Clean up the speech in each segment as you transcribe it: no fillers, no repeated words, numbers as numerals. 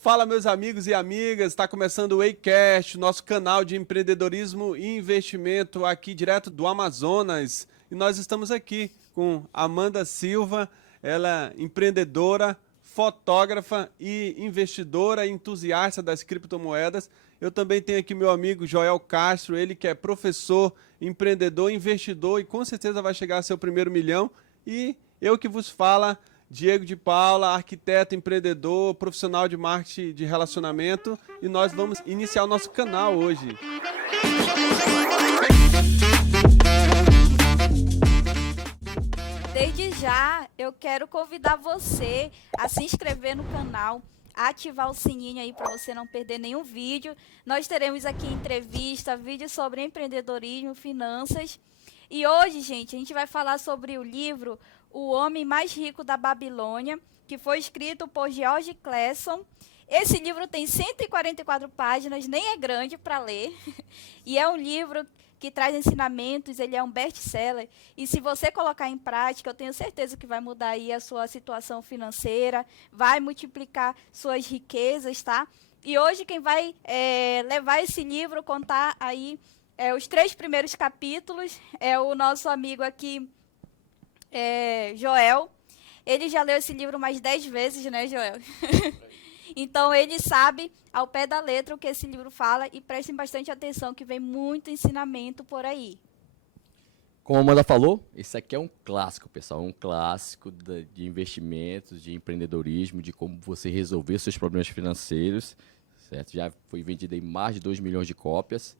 Fala, meus amigos e amigas, está começando o Waycast, nosso canal de empreendedorismo e investimento aqui direto do Amazonas. E nós estamos aqui com Amanda Silva, ela é empreendedora, fotógrafa e investidora entusiasta das criptomoedas. Eu também tenho aqui meu amigo Joel Castro, ele que é professor, empreendedor, investidor e com certeza vai chegar a seu primeiro milhão. E eu que vos falo, Diego de Paula, arquiteto, empreendedor, profissional de marketing de relacionamento, e nós vamos iniciar o nosso canal hoje. Desde já, eu quero convidar você a se inscrever no canal, ativar o sininho aí para você não perder nenhum vídeo. Nós teremos aqui entrevista, vídeos sobre empreendedorismo, finanças. E hoje, gente, a gente vai falar sobre o livro O Homem Mais Rico da Babilônia, que foi escrito por George Clason. Esse livro tem 144 páginas, nem é grande para ler. E é um livro que traz ensinamentos, ele é um best-seller. E se você colocar em prática, eu tenho certeza que vai mudar aí a sua situação financeira, vai multiplicar suas riquezas, tá? E hoje quem vai levar esse livro, contar aí os 3 primeiros capítulos, é o nosso amigo aqui, Joel. Ele já leu esse livro mais 10 vezes, né, Joel? Então, ele sabe ao pé da letra o que esse livro fala e prestem bastante atenção que vem muito ensinamento por aí. Como a Amanda falou, esse aqui é um clássico, pessoal. Um clássico de investimentos, de empreendedorismo, de como você resolver seus problemas financeiros. Certo? Já foi vendido em mais de 2 milhões de cópias.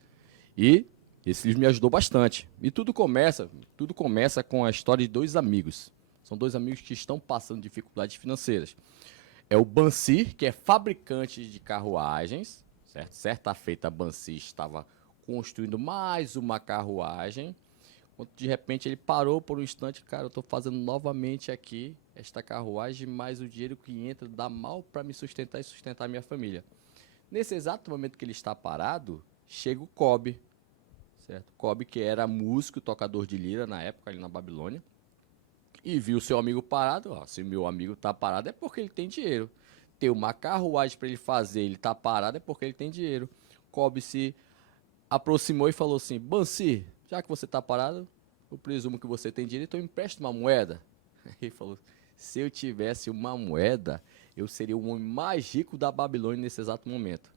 E esse livro me ajudou bastante. E tudo começa com a história de 2 amigos. São 2 amigos que estão passando dificuldades financeiras. É o Bansi, que é fabricante de carruagens. Certo? Certa feita, a Bansi estava construindo mais uma carruagem. Quando de repente ele parou por um instante, cara, eu estou fazendo novamente aqui esta carruagem, mas o dinheiro que entra dá mal para me sustentar e sustentar a minha família. Nesse exato momento que ele está parado, chega o Cobb, certo? Cobb, que era músico, tocador de lira na época, ali na Babilônia, e viu seu amigo parado. Ó, se meu amigo está parado é porque ele tem dinheiro. Tem uma carruagem para ele fazer, ele está parado é porque ele tem dinheiro. Cobb se aproximou e falou assim: Bansi, já que você está parado, eu presumo que você tem dinheiro, então empresta uma moeda. Ele falou: se eu tivesse uma moeda, eu seria o homem mais rico da Babilônia nesse exato momento.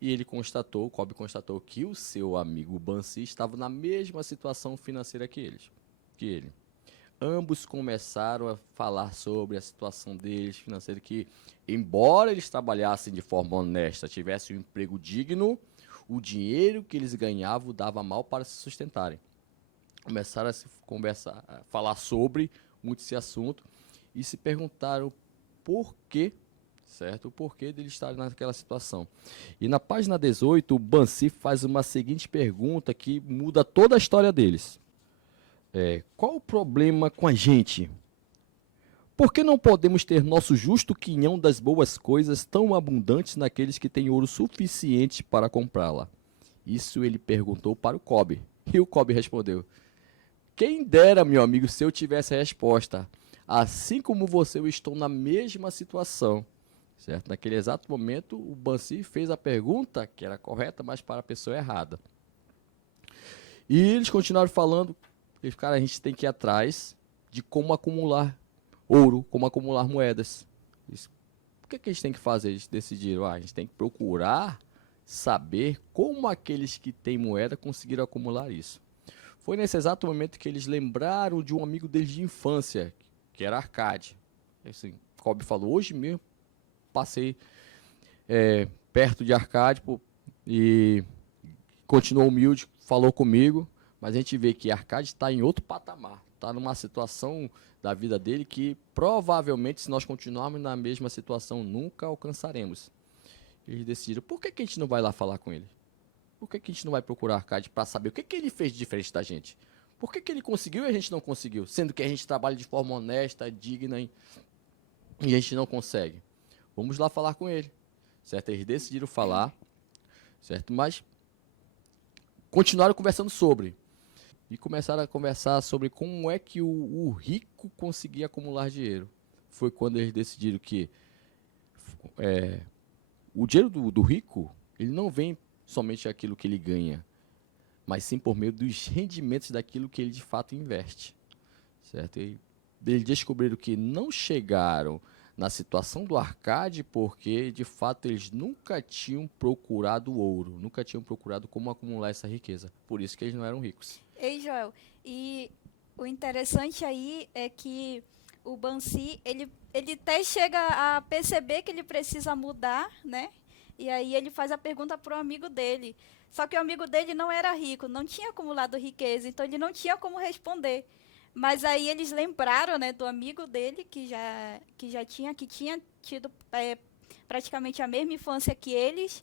E ele constatou, Cobb constatou que o seu amigo Bansi estava na mesma situação financeira que ele. Ambos começaram a falar sobre a situação deles financeira, que embora eles trabalhassem de forma honesta, tivessem um emprego digno, o dinheiro que eles ganhavam dava mal para se sustentarem. Começaram a falar sobre muito esse assunto e se perguntaram por quê, certo? O porquê dele estar naquela situação. E na página 18, o Bansi faz uma seguinte pergunta que muda toda a história deles. Qual o problema com a gente? Por que não podemos ter nosso justo quinhão das boas coisas tão abundantes naqueles que têm ouro suficiente para comprá-la? Isso ele perguntou para o Cobb. E o Cobb respondeu: quem dera, meu amigo, se eu tivesse a resposta. Assim como você, eu estou na mesma situação. Certo? Naquele exato momento, o Bansi fez a pergunta que era correta, mas para a pessoa errada. E eles continuaram falando: cara, a gente tem que ir atrás de como acumular ouro, como acumular moedas. O que a gente tem que fazer? Eles decidiram: a gente tem que procurar saber como aqueles que têm moeda conseguiram acumular isso. Foi nesse exato momento que eles lembraram de um amigo deles de infância, que era Arcade. Assim, Cobb falou: hoje mesmo passei perto de Arcade e continuou humilde, falou comigo. Mas a gente vê que Arcade está em outro patamar, está numa situação da vida dele que provavelmente, se nós continuarmos na mesma situação, nunca alcançaremos. Eles decidiram: por que a gente não vai lá falar com ele? Por que a gente não vai procurar Arcade para saber o que ele fez de diferente da gente? Por que ele conseguiu e a gente não conseguiu? Sendo que a gente trabalha de forma honesta, digna e a gente não consegue. Vamos lá falar com ele. Certo? Eles decidiram falar, certo? Mas continuaram conversando sobre. E começaram a conversar sobre como é que o rico conseguia acumular dinheiro. Foi quando eles decidiram que o dinheiro do rico, ele não vem somente aquilo que ele ganha, mas sim por meio dos rendimentos daquilo que ele de fato investe, certo? E eles descobriram que não chegaram na situação do Arcade porque, de fato, eles nunca tinham procurado ouro, nunca tinham procurado como acumular essa riqueza. Por isso que eles não eram ricos. Ei, Joel, e o interessante aí é que o Bansi, ele até chega a perceber que ele precisa mudar, né? E aí ele faz a pergunta para o amigo dele. Só que o amigo dele não era rico, não tinha acumulado riqueza, então ele não tinha como responder. Mas aí eles lembraram, né, do amigo dele, que tinha tido praticamente a mesma infância que eles,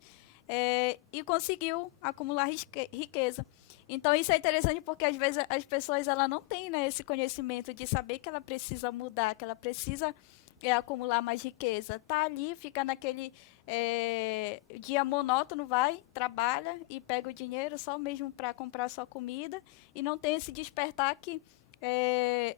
e conseguiu acumular riqueza. Então isso é interessante porque às vezes as pessoas ela não têm, né, esse conhecimento de saber que ela precisa mudar, que ela precisa acumular mais riqueza. Tá ali, fica naquele dia monótono, vai, trabalha e pega o dinheiro só mesmo para comprar sua comida e não tem esse despertar que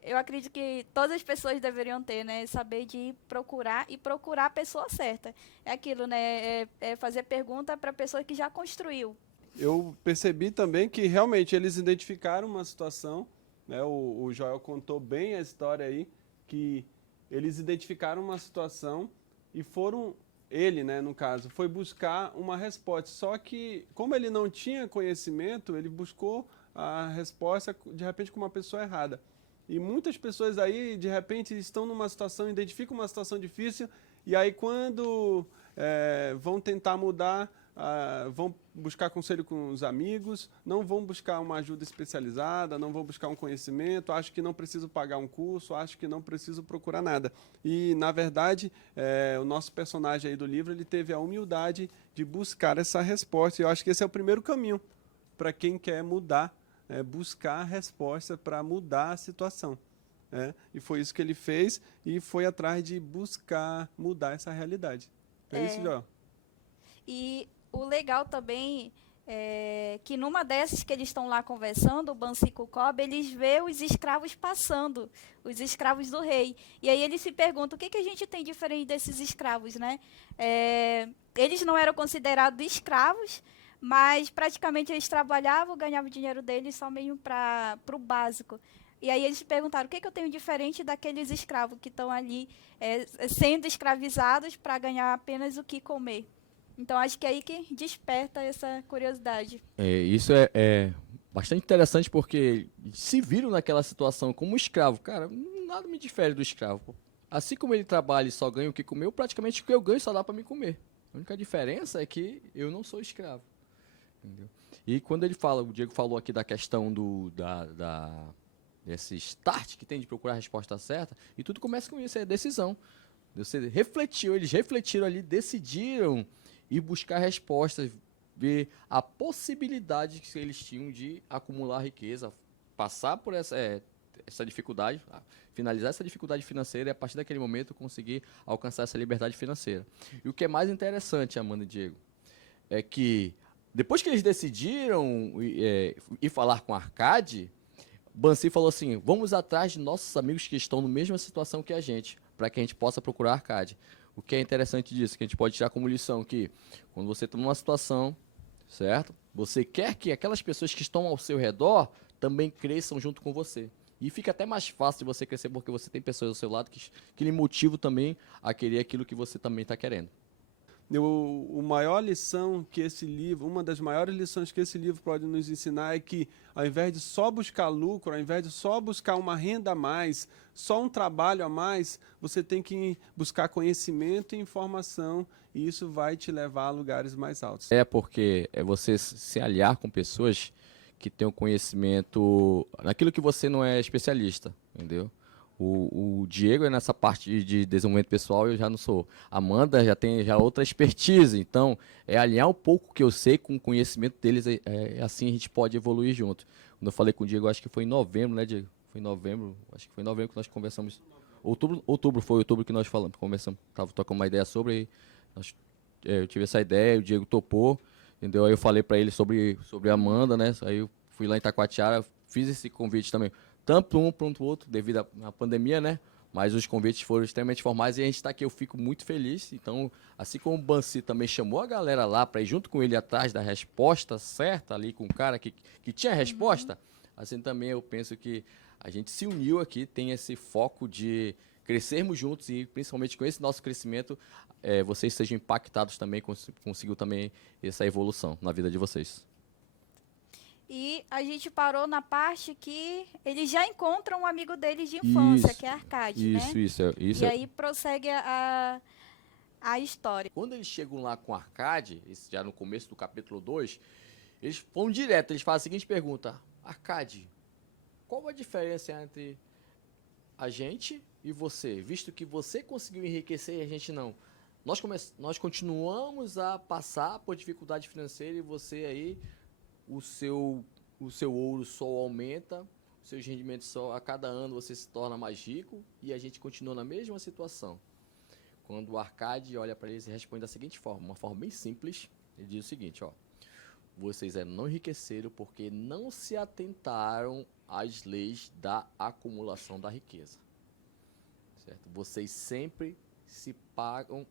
eu acredito que todas as pessoas deveriam ter, né? Saber de ir procurar e procurar a pessoa certa. É aquilo, né? É fazer pergunta para a pessoa que já construiu. Eu percebi também que realmente eles identificaram uma situação, né? O Joel contou bem a história aí, que eles identificaram uma situação e foram, ele, né, no caso, foi buscar uma resposta. Só que, como ele não tinha conhecimento, ele buscou a resposta, de repente, com uma pessoa errada. E muitas pessoas aí, de repente, estão numa situação, identificam uma situação difícil, e aí quando vão tentar mudar, vão buscar conselho com os amigos, não vão buscar uma ajuda especializada, não vão buscar um conhecimento, acho que não preciso pagar um curso, acho que não preciso procurar nada. E, na verdade, o nosso personagem aí do livro, ele teve a humildade de buscar essa resposta, e eu acho que esse é o primeiro caminho para quem quer mudar, buscar a resposta para mudar a situação. E foi isso que ele fez e foi atrás de buscar mudar essa realidade. É isso, Joel? E o legal também é que numa dessas que eles estão lá conversando, o Bansi com o Cobb, eles vê os escravos passando, os escravos do rei. E aí eles se perguntam, o que a gente tem diferente desses escravos, né? Eles não eram considerados escravos, mas praticamente eles trabalhavam, ganhavam o dinheiro deles só mesmo para o básico. E aí eles se perguntaram, o que eu tenho diferente daqueles escravos que estão ali sendo escravizados para ganhar apenas o que comer. Então, acho que é aí que desperta essa curiosidade. Isso é bastante interessante porque se viram naquela situação como escravo. Cara, nada me difere do escravo. Assim como ele trabalha e só ganha o que comer, praticamente o que eu ganho só dá para me comer. A única diferença é que eu não sou escravo. Entendeu? E quando ele fala, o Diego falou aqui da questão desse start que tem de procurar a resposta certa, e tudo começa com isso, é decisão. Eles refletiram ali, decidiram ir buscar respostas, ver a possibilidade que eles tinham de acumular riqueza, passar por essa dificuldade, finalizar essa dificuldade financeira e a partir daquele momento conseguir alcançar essa liberdade financeira. E o que é mais interessante, Amanda e Diego, é que depois que eles decidiram ir falar com a Arcade, Bansi falou assim, vamos atrás de nossos amigos que estão na mesma situação que a gente, para que a gente possa procurar a Arcade. O que é interessante disso, que a gente pode tirar como lição que quando você está numa situação, certo? Você quer que aquelas pessoas que estão ao seu redor também cresçam junto com você. E fica até mais fácil de você crescer porque você tem pessoas ao seu lado que lhe motivam também a querer aquilo que você também está querendo. Maior lição que esse livro, uma das maiores lições que esse livro pode nos ensinar é que, ao invés de só buscar lucro, ao invés de só buscar uma renda a mais, só um trabalho a mais, você tem que buscar conhecimento e informação, e isso vai te levar a lugares mais altos. Porque é você se aliar com pessoas que têm o conhecimento naquilo que você não é especialista, entendeu? O Diego é nessa parte de desenvolvimento pessoal, eu já não sou. A Amanda já tem outra expertise, então alinhar um pouco o que eu sei com o conhecimento deles, assim a gente pode evoluir junto. Quando eu falei com o Diego, acho que foi em novembro, né, Diego? Foi em novembro, acho que foi em novembro que nós conversamos. Foi outubro que nós conversamos, tava trocando uma ideia sobre, eu tive essa ideia, o Diego topou, entendeu? Aí eu falei para ele sobre a Amanda, né? Aí eu fui lá em Itacoatiara, fiz esse convite também. Tanto um quanto o outro, devido à pandemia, né? mas os convites foram extremamente formais e a gente está aqui, eu fico muito feliz. Então, assim como o Bansi também chamou a galera lá para ir junto com ele atrás da resposta certa, ali com o cara que tinha a resposta, assim também eu penso que a gente se uniu aqui, tem esse foco de crescermos juntos e principalmente com esse nosso crescimento, vocês sejam impactados também, consigam também essa evolução na vida de vocês. E a gente parou na parte que eles já encontram um amigo deles de infância, Isso, que é Arcade, né? Isso. E aí prossegue a história. Quando eles chegam lá com Arcade, já no começo do capítulo 2, eles vão direto, eles fazem a seguinte pergunta: Arcade, qual a diferença entre a gente e você? Visto que você conseguiu enriquecer e a gente não. Nós continuamos a passar por dificuldade financeira e você aí, o seu ouro só aumenta, os seus rendimentos só a cada ano você se torna mais rico e a gente continua na mesma situação. Quando o Arcade olha para eles e responde da seguinte forma, uma forma bem simples, ele diz o seguinte, ó: vocês não enriqueceram porque não se atentaram às leis da acumulação da riqueza. Certo? Vocês sempre pagam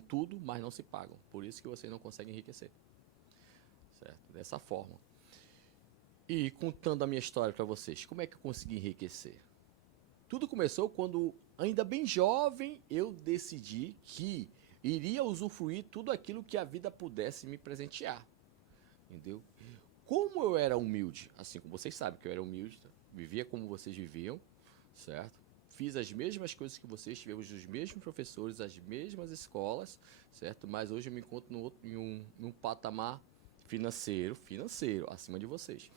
tudo, mas não se pagam. Por isso que vocês não conseguem enriquecer. Certo? Dessa forma. E contando a minha história para vocês, como é que eu consegui enriquecer? Tudo começou quando, ainda bem jovem, eu decidi que iria usufruir tudo aquilo que a vida pudesse me presentear. Entendeu? Como eu era humilde, assim como vocês sabem que eu era humilde, vivia como vocês viviam, certo? Fiz as mesmas coisas que vocês, tivemos os mesmos professores, as mesmas escolas, certo? Mas hoje eu me encontro em um patamar financeiro, acima de vocês.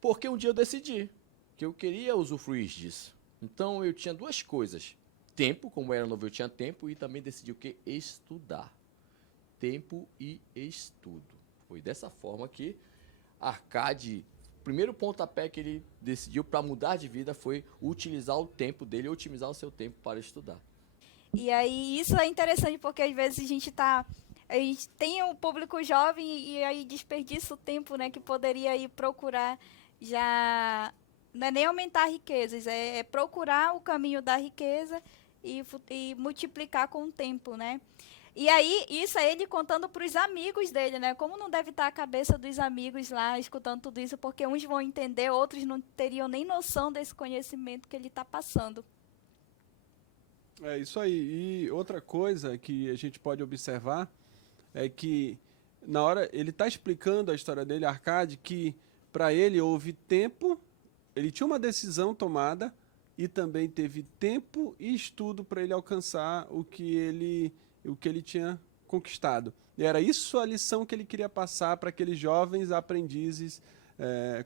Porque um dia eu decidi que eu queria usufruir disso. Então eu tinha duas coisas. Tempo, como eu era novo, eu tinha tempo e também decidi o que? Estudar. Tempo e estudo. Foi dessa forma que Arcade, o primeiro pontapé que ele decidiu para mudar de vida foi utilizar o tempo dele, otimizar o seu tempo para estudar. E aí isso é interessante porque às vezes a gente tem um público jovem e aí desperdiça o tempo, né, que poderia ir procurar já, não é nem aumentar riquezas, é procurar o caminho da riqueza e multiplicar com o tempo, né? E aí, isso é ele contando para os amigos dele, né? Como não deve estar a cabeça dos amigos lá, escutando tudo isso, porque uns vão entender, outros não teriam nem noção desse conhecimento que ele está passando. É isso aí. E outra coisa que a gente pode observar é que, na hora, ele está explicando a história dele, Arcade, que para ele houve tempo, ele tinha uma decisão tomada e também teve tempo e estudo para ele alcançar o que ele tinha conquistado. E era isso a lição que ele queria passar para aqueles jovens aprendizes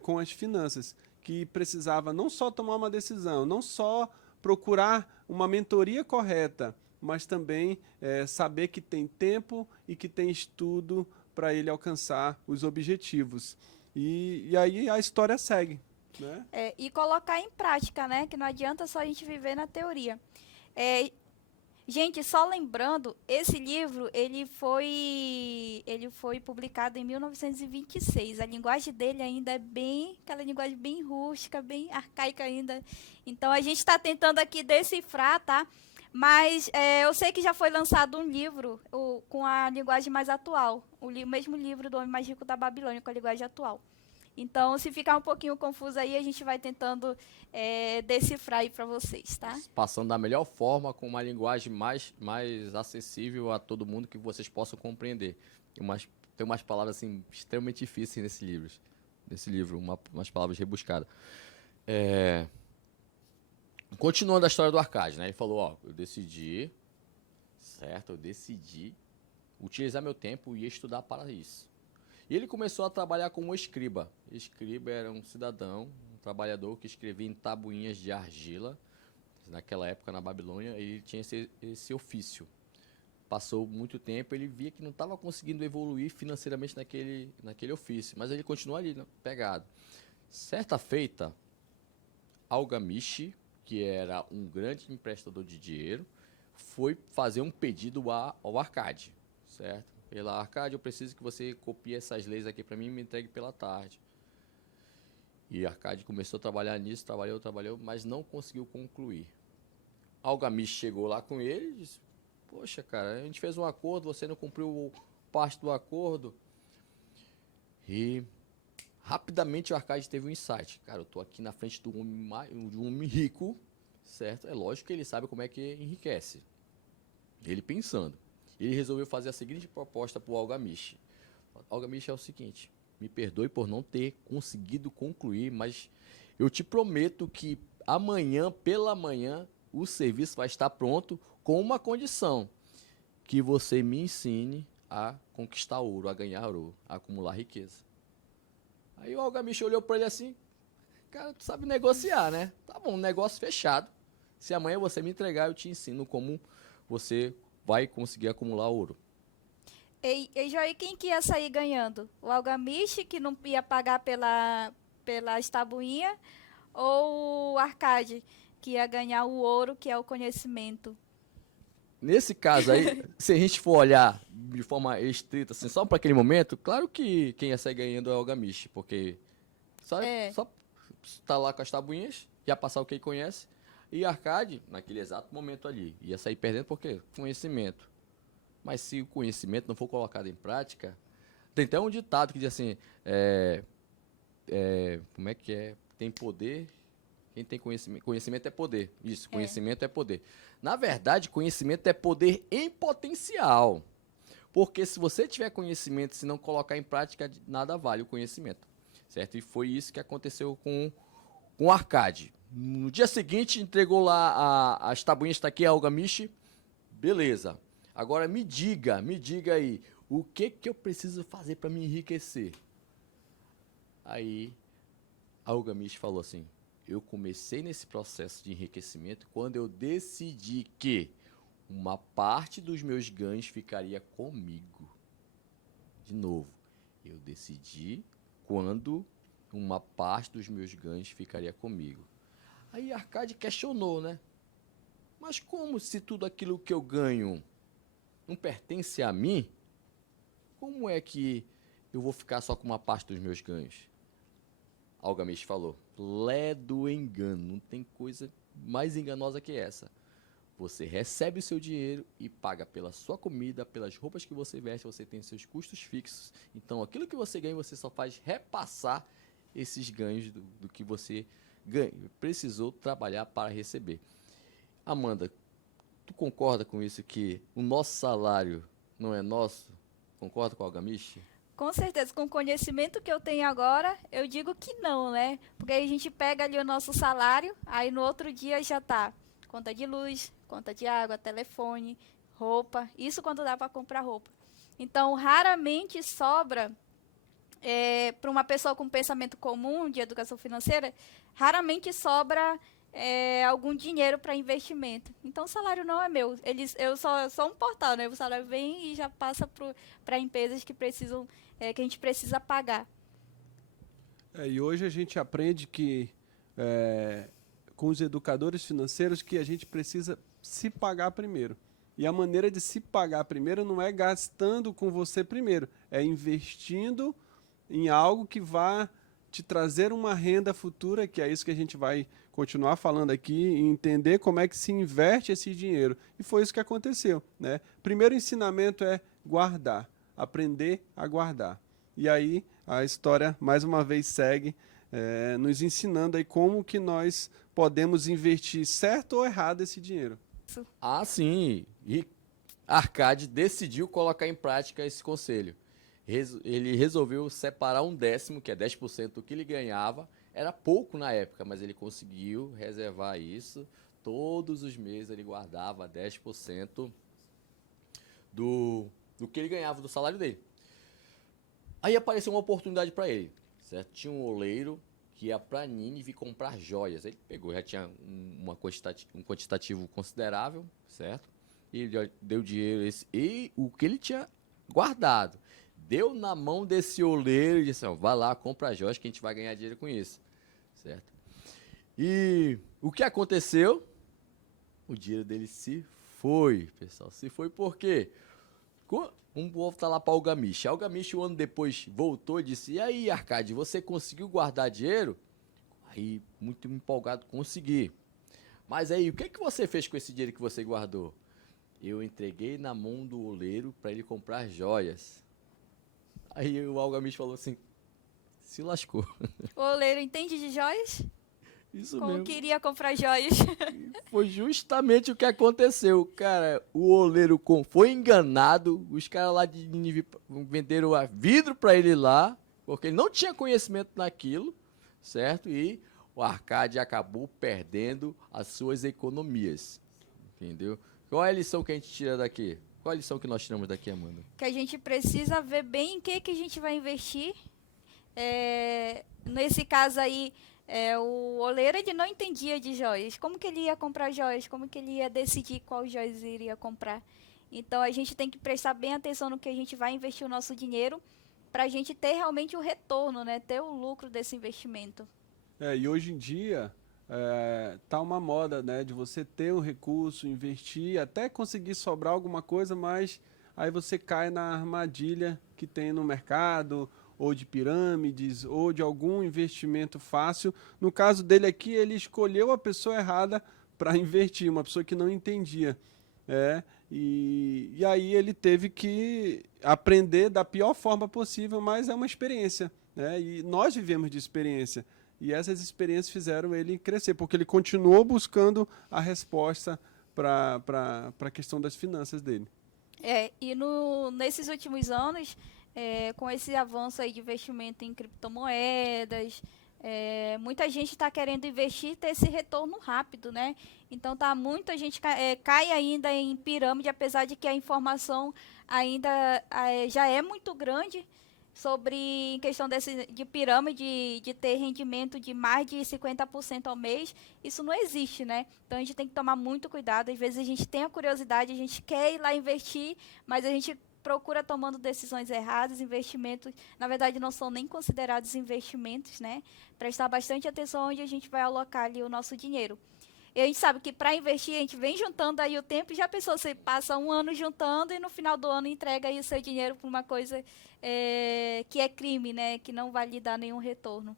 com as finanças, que precisava não só tomar uma decisão, não só procurar uma mentoria correta, mas também saber que tem tempo e que tem estudo para ele alcançar os objetivos. E aí a história segue. Né? E colocar em prática, né? Que não adianta só a gente viver na teoria. Gente, só lembrando, esse livro ele foi publicado em 1926. A linguagem dele ainda é aquela linguagem bem rústica, bem arcaica ainda. Então a gente está tentando aqui decifrar, tá? Mas eu sei que já foi lançado um livro com a linguagem mais atual. O mesmo livro do Homem Mais Rico da Babilônia, com a linguagem atual. Então, se ficar um pouquinho confuso aí, a gente vai tentando decifrar aí para vocês, tá? Passando da melhor forma, com uma linguagem mais acessível a todo mundo, que vocês possam compreender. Tem umas palavras assim, extremamente difíceis nesse livro, umas palavras rebuscadas. Continuando a história do Arcade, né? Ele falou, eu decidi utilizar meu tempo e estudar para isso. E ele começou a trabalhar como escriba. Escriba era um cidadão, um trabalhador que escrevia em tabuinhas de argila. Naquela época, na Babilônia, ele tinha esse ofício. Passou muito tempo, ele via que não estava conseguindo evoluir financeiramente naquele ofício. Mas ele continuou ali, né, pegado. Certa feita, Algamishi, que era um grande emprestador de dinheiro, foi fazer um pedido ao Arcade, certo? Arcade, eu preciso que você copie essas leis aqui para mim e me entregue pela tarde. E Arcade começou a trabalhar nisso, trabalhou, mas não conseguiu concluir. Algamish chegou lá com ele e disse, poxa, cara, a gente fez um acordo, você não cumpriu parte do acordo. E rapidamente o Arcade teve um insight. Cara, eu tô aqui na frente de um homem rico, certo? É lógico que ele sabe como é que enriquece. Ele pensando. Ele resolveu fazer a seguinte proposta para o Algamish. Algamish é o seguinte, me perdoe por não ter conseguido concluir, mas eu te prometo que amanhã, pela manhã, o serviço vai estar pronto com uma condição, que você me ensine a conquistar ouro, a ganhar ouro, a acumular riqueza. Aí o Algamish olhou para ele assim, cara, tu sabe negociar, né? Tá bom, negócio fechado. Se amanhã você me entregar, eu te ensino como você vai conseguir acumular ouro. E Joey, quem que ia sair ganhando? O Algamish, que não ia pagar pela estabuinha, ou o Arcade, que ia ganhar o ouro, que é o conhecimento? Nesse caso aí, se a gente for olhar de forma estrita, assim, só para aquele momento, claro que quem ia sair ganhando é o Algamish, porque só tá lá com as tabuinhas, ia passar o que ele conhece, e Arcade, naquele exato momento ali, ia sair perdendo porque conhecimento. Mas se o conhecimento não for colocado em prática, tem até um ditado que diz assim, como é que é? Tem poder, quem tem conhecimento, conhecimento é poder. Isso, conhecimento é poder. Na verdade, conhecimento é poder em potencial. Porque se você tiver conhecimento, se não colocar em prática, nada vale o conhecimento. Certo? E foi isso que aconteceu com o Arcade. No dia seguinte, entregou lá as tabuinhas, está aqui a Algamish, beleza. Agora me diga aí, o que eu preciso fazer para me enriquecer? Aí, a Algamish falou assim, eu comecei nesse processo de enriquecimento quando eu decidi que uma parte dos meus ganhos ficaria comigo. De novo, eu decidi quando uma parte dos meus ganhos ficaria comigo. Aí Arcade questionou, né? Mas como se tudo aquilo que eu ganho não pertence a mim, como é que eu vou ficar só com uma parte dos meus ganhos? Algamish falou, lé do engano, não tem coisa mais enganosa que essa. Você recebe o seu dinheiro e paga pela sua comida, pelas roupas que você veste, você tem seus custos fixos. Então, aquilo que você ganha, você só faz repassar esses ganhos do que você precisou trabalhar para receber. Amanda, tu concorda com isso que o nosso salário não é nosso? Concorda com o Algamish? Com certeza, com o conhecimento que eu tenho agora, eu digo que não, né? Porque aí a gente pega ali o nosso salário, aí no outro dia já tá conta de luz, conta de água, telefone, roupa. Isso quando dá para comprar roupa. Então, raramente sobra para uma pessoa com pensamento comum de educação financeira, raramente sobra algum dinheiro para investimento. Então, o salário não é meu. Eu sou um portal, né? O salário vem e já passa para empresas que precisam, que a gente precisa pagar. E hoje a gente aprende que, com os educadores financeiros, que a gente precisa se pagar primeiro. E a maneira de se pagar primeiro não é gastando com você primeiro, é investindo em algo que vá te trazer uma renda futura, que é isso que a gente vai continuar falando aqui, e entender como é que se inverte esse dinheiro. E foi isso que aconteceu, né? Primeiro ensinamento é guardar, aprender a guardar. E aí a história, mais uma vez, segue nos ensinando aí como que nós podemos investir certo ou errado esse dinheiro. Ah, sim. E Arcade decidiu colocar em prática esse conselho. Ele resolveu separar um décimo, que é 10% do que ele ganhava. Era pouco na época, mas ele conseguiu reservar isso. Todos os meses ele guardava 10% do que ele ganhava do salário dele. Aí apareceu uma oportunidade para ele, certo? Tinha um oleiro que ia para Nínive comprar joias. Ele pegou, já tinha um quantitativo considerável, certo? E ele deu dinheiro e o que ele tinha guardado. Deu na mão desse oleiro e disse, vai lá, compra joias que a gente vai ganhar dinheiro com isso, certo? E o que aconteceu? O dinheiro dele se foi, pessoal. Se foi por quê? Vamos voltar lá para o Algamish. Algamish, um ano depois, voltou e disse, e aí, Arcade, você conseguiu guardar dinheiro? Aí, muito empolgado, consegui. Mas aí, o que que você fez com esse dinheiro que você guardou? Eu entreguei na mão do oleiro para ele comprar joias. Aí o algomitano falou assim, se lascou. O oleiro entende de joias? Isso Como mesmo. queria comprar joias? Foi justamente o que aconteceu. Cara, o oleiro foi enganado. Os caras lá de Nínive venderam a vidro para ele lá, porque ele não tinha conhecimento naquilo, certo? E o Arcade acabou perdendo as suas economias. Entendeu? Qual é a lição que a gente tira daqui? Qual é a lição que nós tiramos daqui, Amanda? Que a gente precisa ver bem em que a gente vai investir. Nesse caso aí, o oleiro ele não entendia de joias. Como que ele ia comprar joias? Como que ele ia decidir qual joias iria comprar? Então a gente tem que prestar bem atenção no que a gente vai investir o nosso dinheiro para a gente ter realmente o retorno, né? Ter o lucro desse investimento. E hoje em dia tá uma moda, né, de você ter um recurso, investir, até conseguir sobrar alguma coisa, mas aí você cai na armadilha que tem no mercado, ou de pirâmides, ou de algum investimento fácil. No caso dele aqui, ele escolheu a pessoa errada para investir, uma pessoa que não entendia. E aí ele teve que aprender da pior forma possível, mas é uma experiência, né? E nós vivemos de experiência. E essas experiências fizeram ele crescer, porque ele continuou buscando a resposta para a questão das finanças dele. E nesses últimos anos, com esse avanço aí de investimento em criptomoedas, muita gente está querendo investir e ter esse retorno rápido, né? Então muita gente cai ainda em pirâmide, apesar de que a informação ainda já é muito grande sobre em questão de pirâmide, de ter rendimento de mais de 50% ao mês. Isso não existe, né? Então a gente tem que tomar muito cuidado. Às vezes a gente tem a curiosidade, a gente quer ir lá investir, mas a gente procura tomando decisões erradas. Investimentos, na verdade, não são nem considerados investimentos, né? Prestar bastante atenção onde a gente vai alocar ali o nosso dinheiro. E a gente sabe que para investir, a gente vem juntando aí o tempo, e já pensou, você passa um ano juntando e no final do ano entrega aí o seu dinheiro para uma coisa que é crime, né? Que não vai lhe dar nenhum retorno.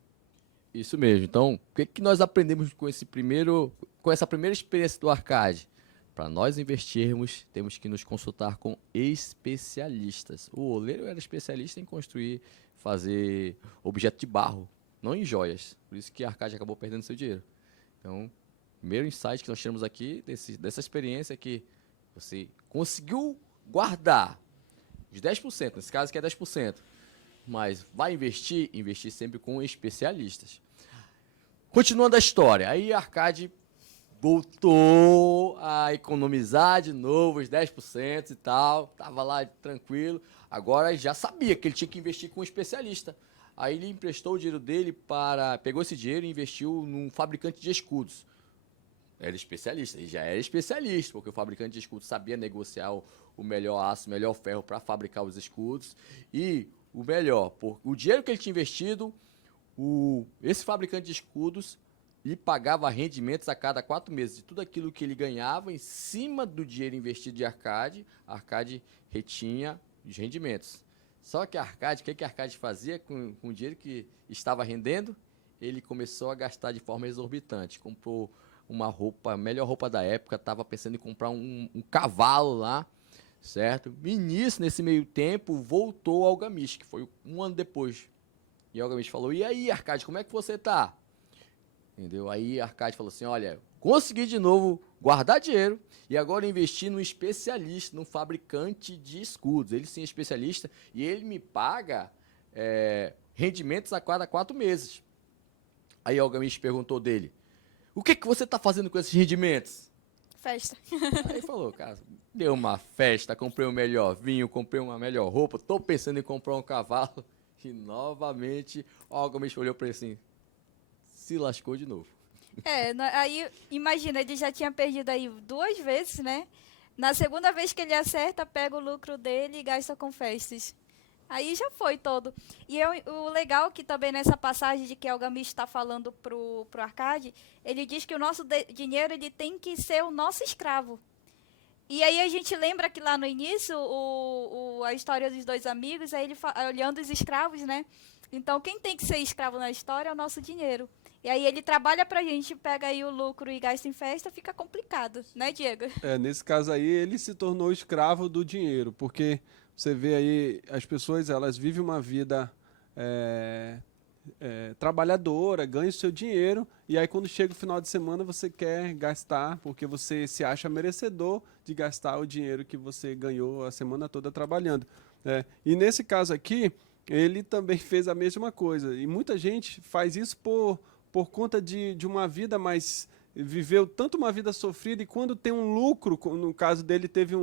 Isso mesmo. Então, o que nós aprendemos com essa primeira experiência do Arcade? Para nós investirmos, temos que nos consultar com especialistas. O oleiro era especialista em fazer objeto de barro, não em joias. Por isso que a Arcade acabou perdendo seu dinheiro. Então, o primeiro insight que nós tivemos aqui dessa experiência é que você conseguiu guardar os 10%, nesse caso que é 10%, mas vai investir sempre com especialistas. Continuando a história, aí a Arcade voltou a economizar de novo os 10% e tal, estava lá tranquilo, agora já sabia que ele tinha que investir com um especialista. Aí ele emprestou o dinheiro dele pegou esse dinheiro e investiu num fabricante de escudos. Ele já era especialista, porque o fabricante de escudos sabia negociar o melhor aço, o melhor ferro para fabricar os escudos. E o melhor, o dinheiro que ele tinha investido, esse fabricante de escudos lhe pagava rendimentos a cada 4 meses. De tudo aquilo que ele ganhava em cima do dinheiro investido de Arcade, a Arcade retinha os rendimentos. Só que o que a Arcade fazia com o dinheiro que estava rendendo? Ele começou a gastar de forma exorbitante. Comprou uma roupa, a melhor roupa da época, estava pensando em comprar um cavalo lá, certo? E nisso, nesse meio tempo, voltou ao Algamish, que foi um ano depois. E o Algamish falou, e aí, Arcade, como é que você tá? Entendeu? Aí a Arcade falou assim, olha, consegui de novo guardar dinheiro e agora investir num especialista, num fabricante de escudos. Ele sim é especialista e ele me paga rendimentos a cada 4 meses. Aí o Algamish perguntou dele, o que você está fazendo com esses rendimentos? Festa. Aí ele falou, cara, deu uma festa, comprei um melhor vinho, comprei uma melhor roupa, estou pensando em comprar um cavalo. E novamente o Algamish olhou para ele assim, se lascou de novo. Aí imagina, ele já tinha perdido aí 2 vezes, né? Na segunda vez que ele acerta, pega o lucro dele e gasta com festas. Aí já foi todo. E o legal que também nessa passagem de que o Algamish está falando pro Arcade, ele diz que o nosso dinheiro ele tem que ser o nosso escravo. E aí a gente lembra que lá no início, a história dos 2 amigos, aí ele olhando os escravos, né? Então quem tem que ser escravo na história é o nosso dinheiro. E aí ele trabalha pra gente, pega aí o lucro e gasta em festa, fica complicado, né, Diego? Nesse caso aí, ele se tornou escravo do dinheiro, porque você vê aí, as pessoas, elas vivem uma vida é, trabalhadora, ganham o seu dinheiro, e aí quando chega o final de semana você quer gastar, porque você se acha merecedor de gastar o dinheiro que você ganhou a semana toda trabalhando. E nesse caso aqui, ele também fez a mesma coisa, e muita gente faz isso por conta de uma vida mais... Viveu tanto uma vida sofrida, e quando tem um lucro, no caso dele teve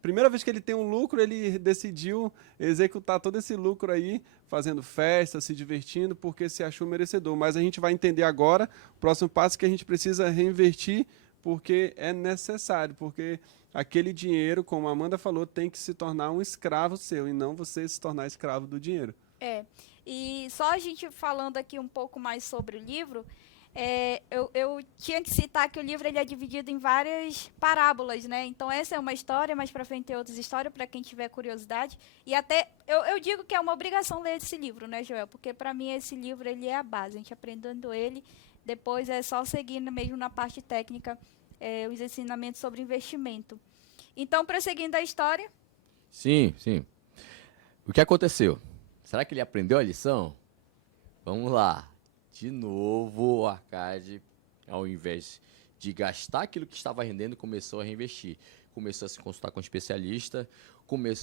primeira vez que ele tem um lucro, ele decidiu executar todo esse lucro aí, fazendo festa, se divertindo, porque se achou merecedor. Mas a gente vai entender agora, o próximo passo, que a gente precisa reinvestir, porque é necessário, porque aquele dinheiro, como a Amanda falou, tem que se tornar um escravo seu, e não você se tornar escravo do dinheiro. E só a gente falando aqui um pouco mais sobre o livro, eu tinha que citar que o livro ele é dividido em várias parábolas, né? Então essa é uma história, mais pra frente tem outras histórias para quem tiver curiosidade. E até eu digo que é uma obrigação ler esse livro, né, Joel? Porque para mim esse livro ele é a base. A gente aprendendo ele, depois é só seguindo mesmo na parte técnica os ensinamentos sobre investimento. Então, prosseguindo a história. Sim, sim. O que aconteceu? Será que ele aprendeu a lição? Vamos lá. De novo, o Arcade, ao invés de gastar aquilo que estava rendendo, começou a reinvestir. Começou a se consultar com um especialista,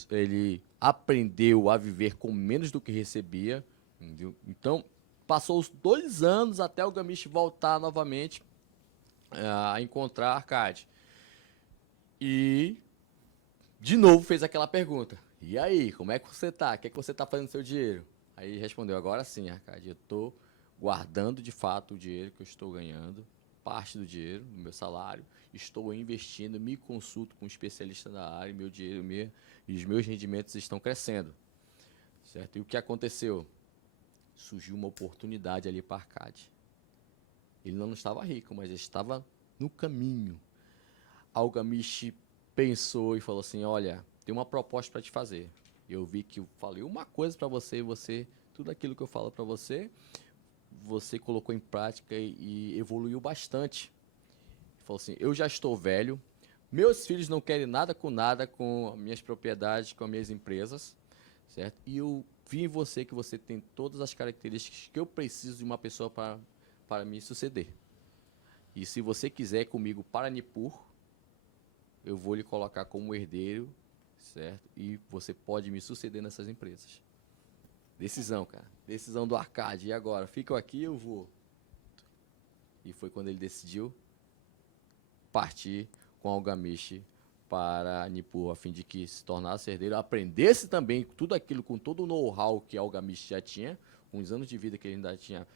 ele aprendeu a viver com menos do que recebia. Entendeu? Então, passou os 2 anos até o Gamish voltar novamente a encontrar Arcade. E, de novo, fez aquela pergunta. E aí, como é que você está? O que é que você está fazendo com seu dinheiro? Aí ele respondeu, agora sim, Arcade, eu estou guardando de fato o dinheiro que eu estou ganhando, parte do dinheiro, do meu salário, estou investindo, me consulto com um especialista da área, meu dinheiro e os meus rendimentos estão crescendo. Certo? E o que aconteceu? Surgiu uma oportunidade ali para Arcade. Ele não estava rico, mas ele estava no caminho. Algamish pensou e falou assim, olha, tem uma proposta para te fazer. Eu vi que eu falei uma coisa para você e tudo aquilo que eu falo para você colocou em prática e evoluiu bastante. Ele falou assim, eu já estou velho, meus filhos não querem nada com minhas propriedades, com as minhas empresas, certo? E eu vi em você que você tem todas as características que eu preciso de uma pessoa para me suceder. E se você quiser ir comigo para Nippur, eu vou lhe colocar como herdeiro, certo? E você pode me suceder nessas empresas. Decisão, cara. Decisão do Arcade. E agora? Fico aqui, eu vou. E foi quando ele decidiu partir com Algamish para Nippur, a fim de que se tornasse herdeiro, aprendesse também tudo aquilo, com todo o know-how que Algamish já tinha, com os anos de vida que ele ainda tinha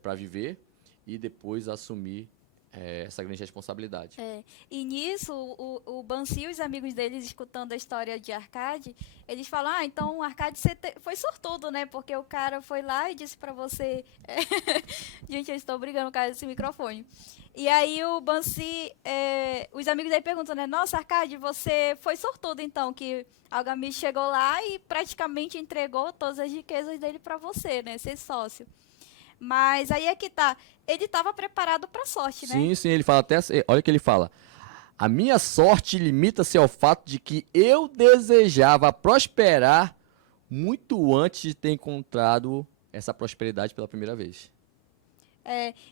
para viver, e depois assumir essa grande responsabilidade. E nisso, o Bansi e os amigos deles, escutando a história de Arcade, eles falam, então o Arcade foi sortudo, né? Porque o cara foi lá e disse pra você... Gente, eu estou brigando por causa desse microfone. E aí o Bansi, os amigos dele perguntam, né? Nossa, Arcade, você foi sortudo, então, que Algamish chegou lá e praticamente entregou todas as riquezas dele pra você, né? Ser sócio. Mas aí é que tá. Ele estava preparado para a sorte, né? Sim, sim, ele fala até... Olha o que ele fala. A minha sorte limita-se ao fato de que eu desejava prosperar muito antes de ter encontrado essa prosperidade pela primeira vez.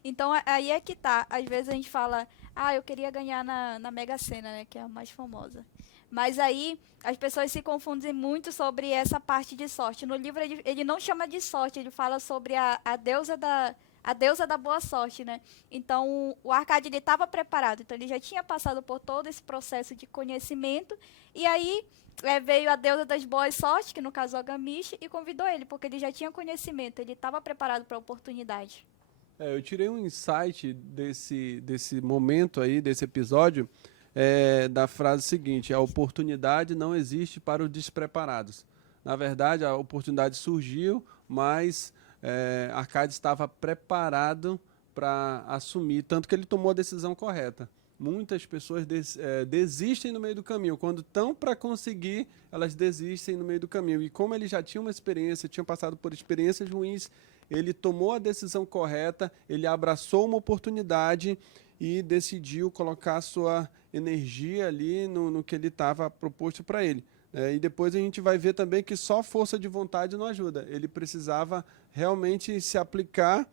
Então aí é que tá. Às vezes a gente fala, eu queria ganhar na Mega Sena, né? Que é a mais famosa. Mas aí as pessoas se confundem muito sobre essa parte de sorte. No livro ele não chama de sorte, ele fala sobre a deusa da boa sorte, né? Então o Arcade ele estava preparado, então ele já tinha passado por todo esse processo de conhecimento e aí veio a deusa das boas sortes, que no caso é o Gamish, e convidou ele, porque ele já tinha conhecimento, ele estava preparado para a oportunidade. Eu tirei um insight desse momento aí, desse episódio, da frase seguinte: a oportunidade não existe para os despreparados. Na verdade, a oportunidade surgiu, mas Arcade estava preparado para assumir, tanto que ele tomou a decisão correta. Muitas pessoas desistem no meio do caminho. Quando estão para conseguir, elas desistem no meio do caminho. E como ele já tinha uma experiência, tinha passado por experiências ruins, ele tomou a decisão correta, ele abraçou uma oportunidade e decidiu colocar a sua energia ali no que ele estava proposto para ele. E depois a gente vai ver também que só força de vontade não ajuda. Ele precisava realmente se aplicar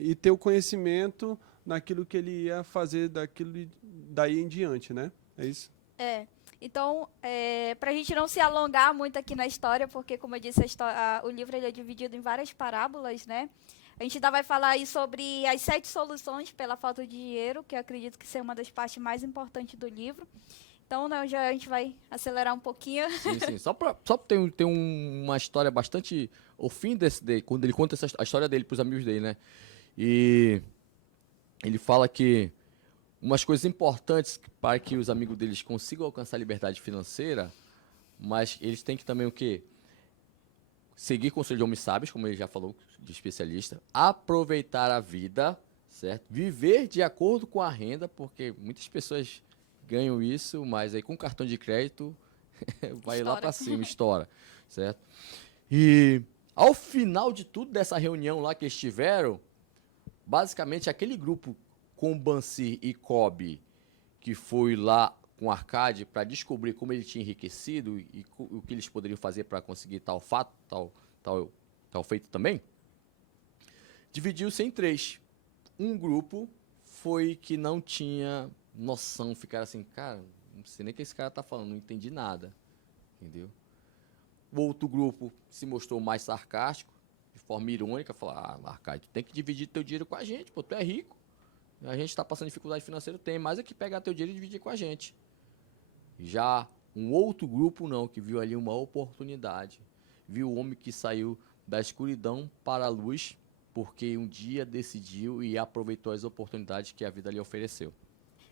e ter o conhecimento naquilo que ele ia fazer daí em diante, né? É isso? Então, para a gente não se alongar muito aqui na história, porque, como eu disse, o livro ele é dividido em várias parábolas, né? A gente ainda vai falar aí sobre as 7 soluções pela falta de dinheiro, que eu acredito que seja uma das partes mais importantes do livro. Então, né, já a gente vai acelerar um pouquinho. Sim. Só pra ter uma história bastante... O fim quando ele conta a história dele para os amigos dele, né? E ele fala que umas coisas importantes para que os amigos deles consigam alcançar a liberdade financeira, mas eles têm que também o quê? Seguir conselhos de homens sábios, como ele já falou, de especialista, aproveitar a vida, certo? Viver de acordo com a renda, porque muitas pessoas ganham isso, mas aí com cartão de crédito vai lá para cima, estoura, certo? E ao final de tudo dessa reunião lá que eles tiveram, basicamente aquele grupo com Bansi e Kobe, que foi lá com Arcade para descobrir como ele tinha enriquecido e o que eles poderiam fazer para conseguir tal fato, tal feito também, dividiu-se em 3. Um grupo foi que não tinha noção, ficaram assim, cara, não sei nem o que esse cara tá falando, não entendi nada, entendeu? O outro grupo se mostrou mais sarcástico, de forma irônica, falou, Arcade, tu tem que dividir teu dinheiro com a gente, pô, tu é rico, a gente tá passando dificuldade financeira, tem mais é que pegar teu dinheiro e dividir com a gente. Já um outro grupo não, que viu ali uma oportunidade, viu o homem que saiu da escuridão para a luz, porque um dia decidiu e aproveitou as oportunidades que a vida lhe ofereceu.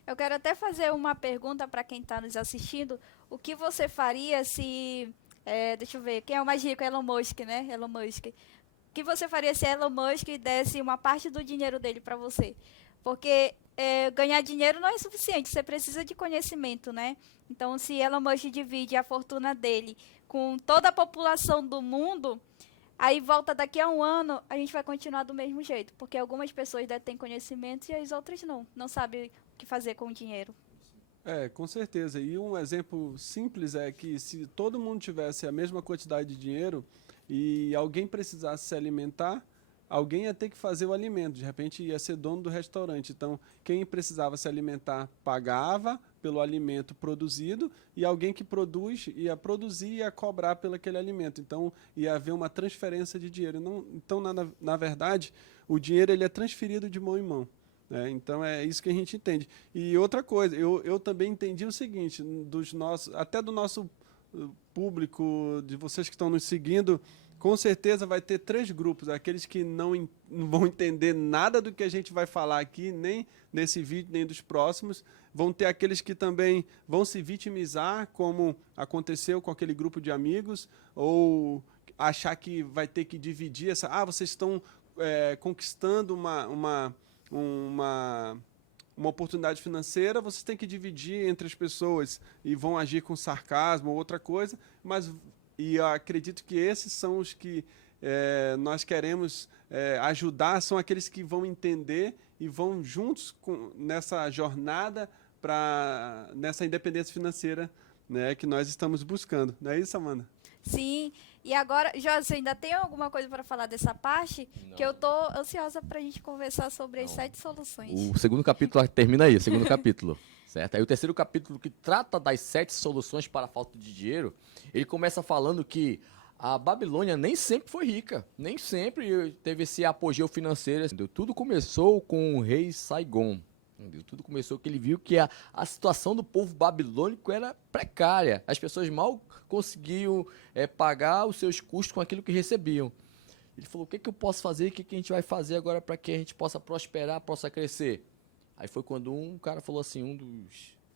Eu quero até fazer uma pergunta para quem está nos assistindo. O que você faria se... deixa eu ver, quem é o mais rico? Elon Musk, né? Elon Musk. O que você faria se Elon Musk desse uma parte do dinheiro dele para você? Porque ganhar dinheiro não é suficiente, você precisa de conhecimento, né? Então, se Elon Musk divide a fortuna dele com toda a população do mundo, aí volta daqui a um ano, a gente vai continuar do mesmo jeito. Porque algumas pessoas detêm conhecimento e as outras não sabem o que fazer com o dinheiro. Com certeza. E um exemplo simples é que se todo mundo tivesse a mesma quantidade de dinheiro e alguém precisasse se alimentar, alguém ia ter que fazer o alimento. De repente ia ser dono do restaurante. Então, quem precisava se alimentar pagava pelo alimento produzido e alguém que produz ia produzir e ia cobrar pelo aquele alimento. Então, ia haver uma transferência de dinheiro. Então, na verdade, o dinheiro ele é transferido de mão em mão. Então é isso que a gente entende. E outra coisa, eu também entendi o seguinte, até do nosso público, de vocês que estão nos seguindo, com certeza vai ter 3 grupos, aqueles que não vão entender nada do que a gente vai falar aqui, nem nesse vídeo, nem dos próximos, vão ter aqueles que também vão se vitimizar, como aconteceu com aquele grupo de amigos, ou achar que vai ter que dividir vocês estão conquistando uma oportunidade financeira, vocês têm que dividir entre as pessoas e vão agir com sarcasmo ou outra coisa, e eu acredito que esses são os que nós queremos ajudar, são aqueles que vão entender e vão juntos nessa jornada nessa independência financeira, né, que nós estamos buscando. Não é isso, Amanda? Sim. E agora, Jorge, você ainda tem alguma coisa para falar dessa parte? Não. Que eu tô ansiosa para a gente conversar sobre as 7 soluções. O segundo capítulo termina aí, o segundo capítulo, certo? Aí o terceiro capítulo, que trata das 7 soluções para a falta de dinheiro, ele começa falando que a Babilônia nem sempre foi rica, nem sempre teve esse apogeu financeiro. Entendeu? Tudo começou com o rei Saigon. Entendeu? Tudo começou que ele viu que a situação do povo babilônico era precária. As pessoas mal conseguiam pagar os seus custos com aquilo que recebiam. Ele falou, o que eu posso fazer? O que a gente vai fazer agora para que a gente possa prosperar, possa crescer? Aí foi quando um cara falou assim, um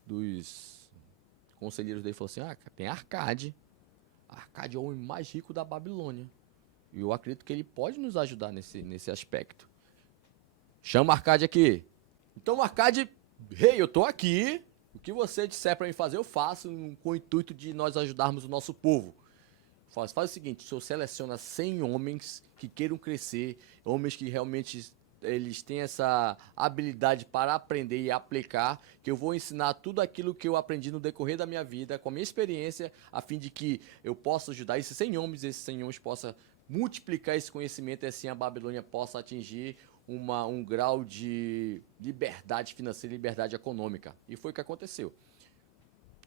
dos conselheiros dele falou assim, tem Arcade. Arcade é o homem mais rico da Babilônia. E eu acredito que ele pode nos ajudar nesse aspecto. Chama Arcade aqui. Então, Arcade, eu tô aqui, o que você disser para mim fazer, eu faço, com o intuito de nós ajudarmos o nosso povo. faz o seguinte, o senhor seleciona 100 homens que queiram crescer, homens que realmente eles têm essa habilidade para aprender e aplicar, que eu vou ensinar tudo aquilo que eu aprendi no decorrer da minha vida, com a minha experiência, a fim de que eu possa ajudar esses 100 homens possam multiplicar esse conhecimento e assim a Babilônia possa atingir um grau de liberdade financeira e liberdade econômica. E foi o que aconteceu.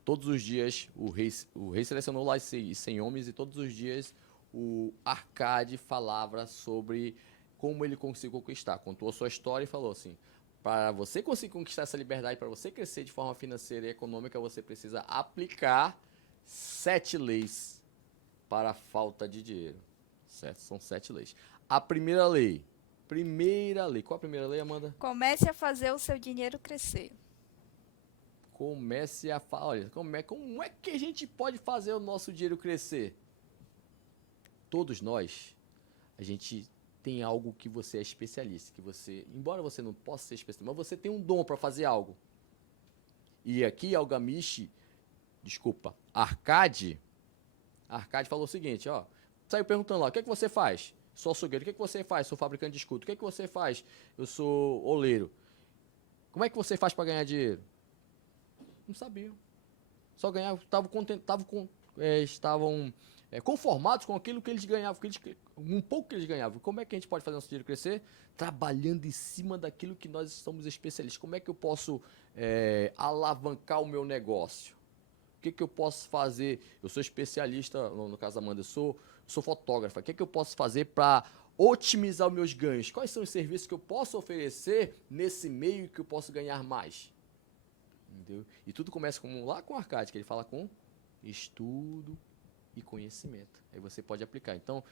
Todos os dias o rei selecionou lá esses 100 homens e todos os dias o Arcade falava sobre como ele conseguiu conquistar. Contou a sua história e falou assim, para você conseguir conquistar essa liberdade, para você crescer de forma financeira e econômica, você precisa aplicar 7 leis para a falta de dinheiro. Certo? São 7 leis. A primeira lei. Qual a primeira lei, Amanda? Comece a fazer o seu dinheiro crescer. Comece a falar. Olha, como é que a gente pode fazer o nosso dinheiro crescer? Todos nós, a gente tem algo que você é especialista, que você, embora você não possa ser especialista, mas você tem um dom para fazer algo. E aqui Arcade falou o seguinte, ó, saiu perguntando lá, o que é que você faz? Sou açougueiro, o que é que você faz? Sou fabricante de escudo, o que é que você faz? Eu sou oleiro. Como é que você faz para ganhar dinheiro? Não sabiam. Só ganhavam, estavam conformados com aquilo que eles ganhavam, um pouco que eles ganhavam. Como é que a gente pode fazer nosso dinheiro crescer? Trabalhando em cima daquilo que nós somos especialistas. Como é que eu posso alavancar o meu negócio? O que eu posso fazer? Eu sou especialista, no caso da Amanda, eu sou fotógrafa. O que eu posso fazer para otimizar os meus ganhos? Quais são os serviços que eu posso oferecer nesse meio que eu posso ganhar mais? Entendeu? E tudo começa lá com o Arcade, que ele fala com estudo e conhecimento. Aí você pode aplicar. Então,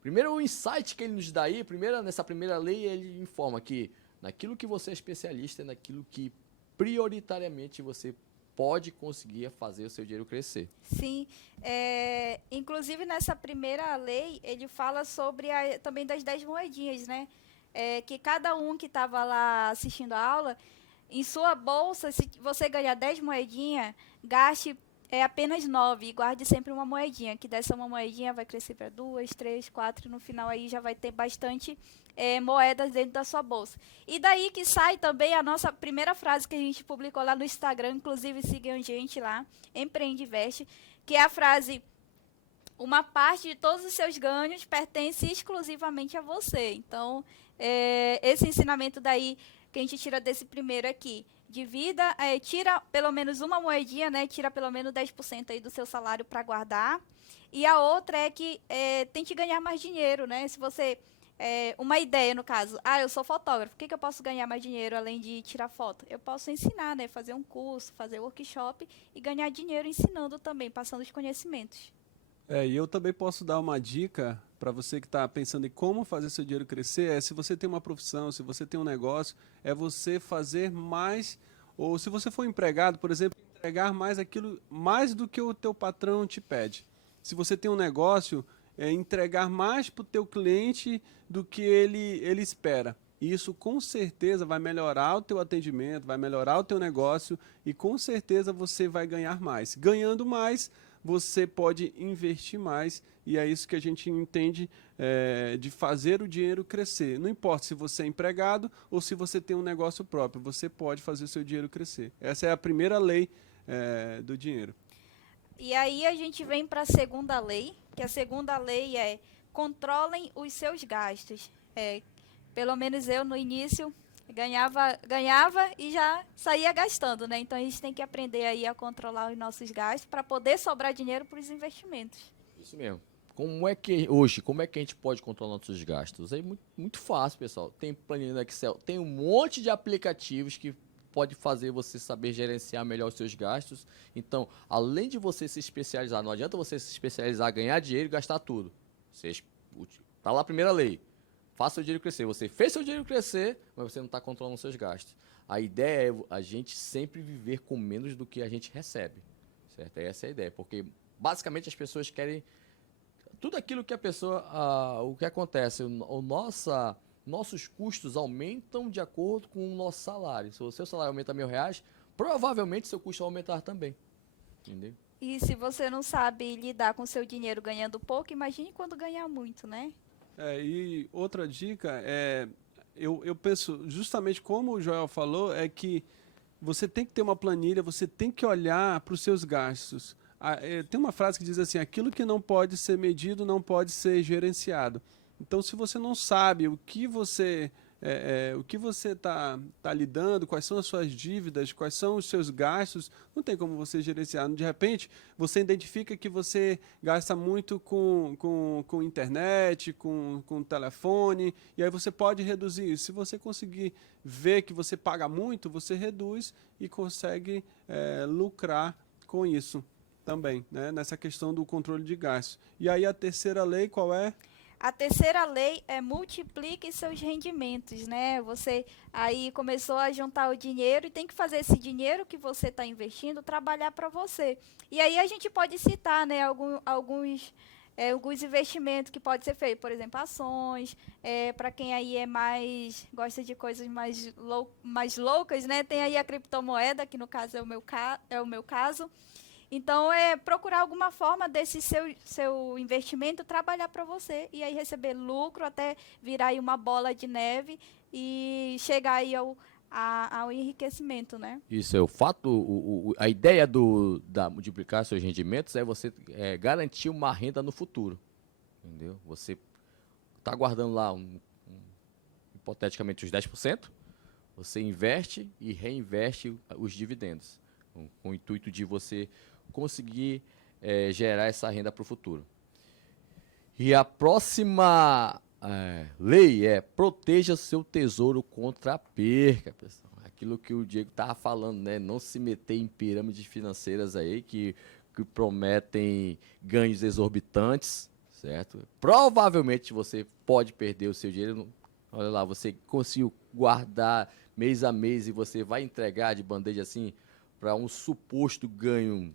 primeiro o insight que ele nos dá aí, nessa primeira lei, ele informa que naquilo que você é especialista, é naquilo que prioritariamente você pode conseguir fazer o seu dinheiro crescer. Sim, inclusive nessa primeira lei, ele fala sobre também das 10 moedinhas, né? Que cada um que estava lá assistindo a aula, em sua bolsa, se você ganhar 10 moedinhas, gaste apenas 9 e guarde sempre uma moedinha, que dessa uma moedinha vai crescer para 2, 3, 4, e no final aí já vai ter bastante moedas dentro da sua bolsa. E daí que sai também a nossa primeira frase que a gente publicou lá no Instagram, inclusive sigam a gente lá, Empreende Investe, que é a frase: uma parte de todos os seus ganhos pertence exclusivamente a você. Então, esse ensinamento daí que a gente tira desse primeiro aqui, divida, tira pelo menos uma moedinha, né? Tira pelo menos 10% aí do seu salário para guardar. E a outra é que tente ganhar mais dinheiro, né? Se você uma ideia, no caso, eu sou fotógrafo, o que eu posso ganhar mais dinheiro além de tirar foto? Eu posso ensinar, né? Fazer um curso, fazer workshop e ganhar dinheiro ensinando também, passando os conhecimentos. E eu também posso dar uma dica para você que está pensando em como fazer seu dinheiro crescer. Se você tem uma profissão, se você tem um negócio, é você fazer mais, ou se você for empregado, por exemplo, entregar mais do que o teu patrão te pede. Se você tem um negócio, entregar mais para o teu cliente do que ele espera. Isso com certeza vai melhorar o teu atendimento, vai melhorar o teu negócio e com certeza você vai ganhar mais. Ganhando mais, você pode investir mais e é isso que a gente entende de fazer o dinheiro crescer. Não importa se você é empregado ou se você tem um negócio próprio, você pode fazer o seu dinheiro crescer. Essa é a primeira lei do dinheiro. E aí a gente vem para a segunda lei, que a segunda lei é: controlem os seus gastos. Pelo menos eu, no início, ganhava e já saía gastando, né? Então a gente tem que aprender aí a controlar os nossos gastos para poder sobrar dinheiro para os investimentos. Isso mesmo. Como é que a gente pode controlar nossos gastos? É muito fácil, pessoal. Tem planilha no Excel, tem um monte de aplicativos que pode fazer você saber gerenciar melhor os seus gastos. Então, além de você se especializar, não adianta você se especializar, ganhar dinheiro e gastar tudo. Tá lá a primeira lei. Faça seu dinheiro crescer. Você fez seu dinheiro crescer, mas você não está controlando os seus gastos. A ideia é a gente sempre viver com menos do que a gente recebe. Certo? Essa é a ideia. Porque, basicamente, as pessoas querem tudo aquilo que a pessoa... o que acontece? Nossos custos aumentam de acordo com o nosso salário. Se o seu salário aumenta R$1.000, provavelmente seu custo vai aumentar também. Entendeu? E se você não sabe lidar com seu dinheiro ganhando pouco, imagine quando ganhar muito, né? E outra dica eu penso, justamente como o Joel falou, é que você tem que ter uma planilha, você tem que olhar para os seus gastos. Tem uma frase que diz assim, aquilo que não pode ser medido não pode ser gerenciado. Então, se você não sabe o que você está lidando, quais são as suas dívidas, quais são os seus gastos, não tem como você gerenciar. De repente, você identifica que você gasta muito com internet, com telefone, e aí você pode reduzir isso. Se você conseguir ver que você paga muito, você reduz e consegue lucrar com isso também, né? Nessa questão do controle de gastos. E aí a terceira lei, qual é? A terceira lei é multiplique seus rendimentos, né? Você aí começou a juntar o dinheiro e tem que fazer esse dinheiro que você está investindo trabalhar para você. E aí a gente pode citar, né, alguns investimentos que pode ser feito, por exemplo, ações, para quem aí gosta de coisas mais loucas, né? Tem aí a criptomoeda, que no caso é o meu caso. Então, procurar alguma forma desse seu investimento trabalhar para você e aí receber lucro até virar aí uma bola de neve e chegar aí ao enriquecimento, né? Isso é o fato, a ideia da multiplicar seus rendimentos é você garantir uma renda no futuro, entendeu? Você está guardando lá, hipoteticamente, os 10%, você investe e reinveste os dividendos, com o intuito de você conseguir gerar essa renda para o futuro. E a próxima lei é proteja seu tesouro contra a perca, pessoal. Aquilo que o Diego estava falando, né? Não se meter em pirâmides financeiras aí que prometem ganhos exorbitantes, certo? Provavelmente você pode perder o seu dinheiro. Olha lá, você conseguiu guardar mês a mês e você vai entregar de bandeja assim para um suposto ganho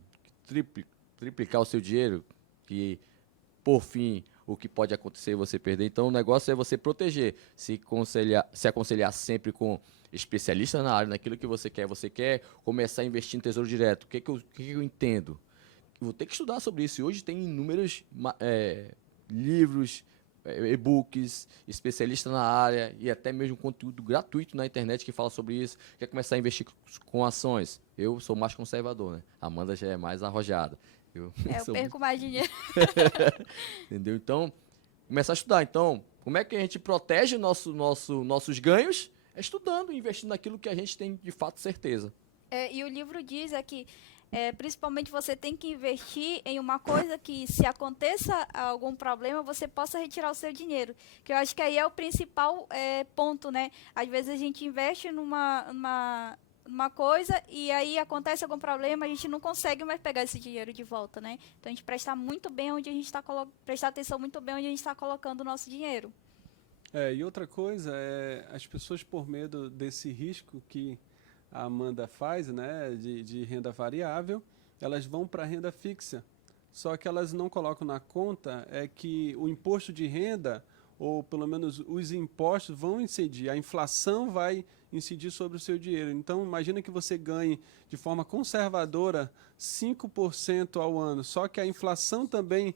triplicar o seu dinheiro, que por fim o que pode acontecer é você perder. Então o negócio é você proteger, se aconselhar sempre com especialistas na área, naquilo que você quer começar a investir em tesouro direto. O que eu entendo? Eu vou ter que estudar sobre isso, e hoje tem inúmeros livros, e-books, especialistas na área e até mesmo conteúdo gratuito na internet que fala sobre isso. Quer começar a investir com ações? Eu sou mais conservador, né? A Amanda já é mais arrojada. Eu perco mais dinheiro. Entendeu? Então, começar a estudar. Então, como é que a gente protege nossos ganhos? É estudando e investindo naquilo que a gente tem de fato certeza. E o livro diz que principalmente você tem que investir em uma coisa que, se aconteça algum problema, você possa retirar o seu dinheiro. Que eu acho que aí é o principal ponto, né? Às vezes a gente investe numa coisa e aí acontece algum problema, a gente não consegue mais pegar esse dinheiro de volta, né? Então a gente prestar atenção muito bem onde a gente está colocando o nosso dinheiro. E outra coisa as pessoas, por medo desse risco que a Amanda faz, né, de renda variável, elas vão para a renda fixa. Só que elas não colocam na conta que o imposto de renda, ou pelo menos os impostos, vão incidir. A inflação vai incidir sobre o seu dinheiro. Então, imagina que você ganhe de forma conservadora 5% ao ano, só que a inflação também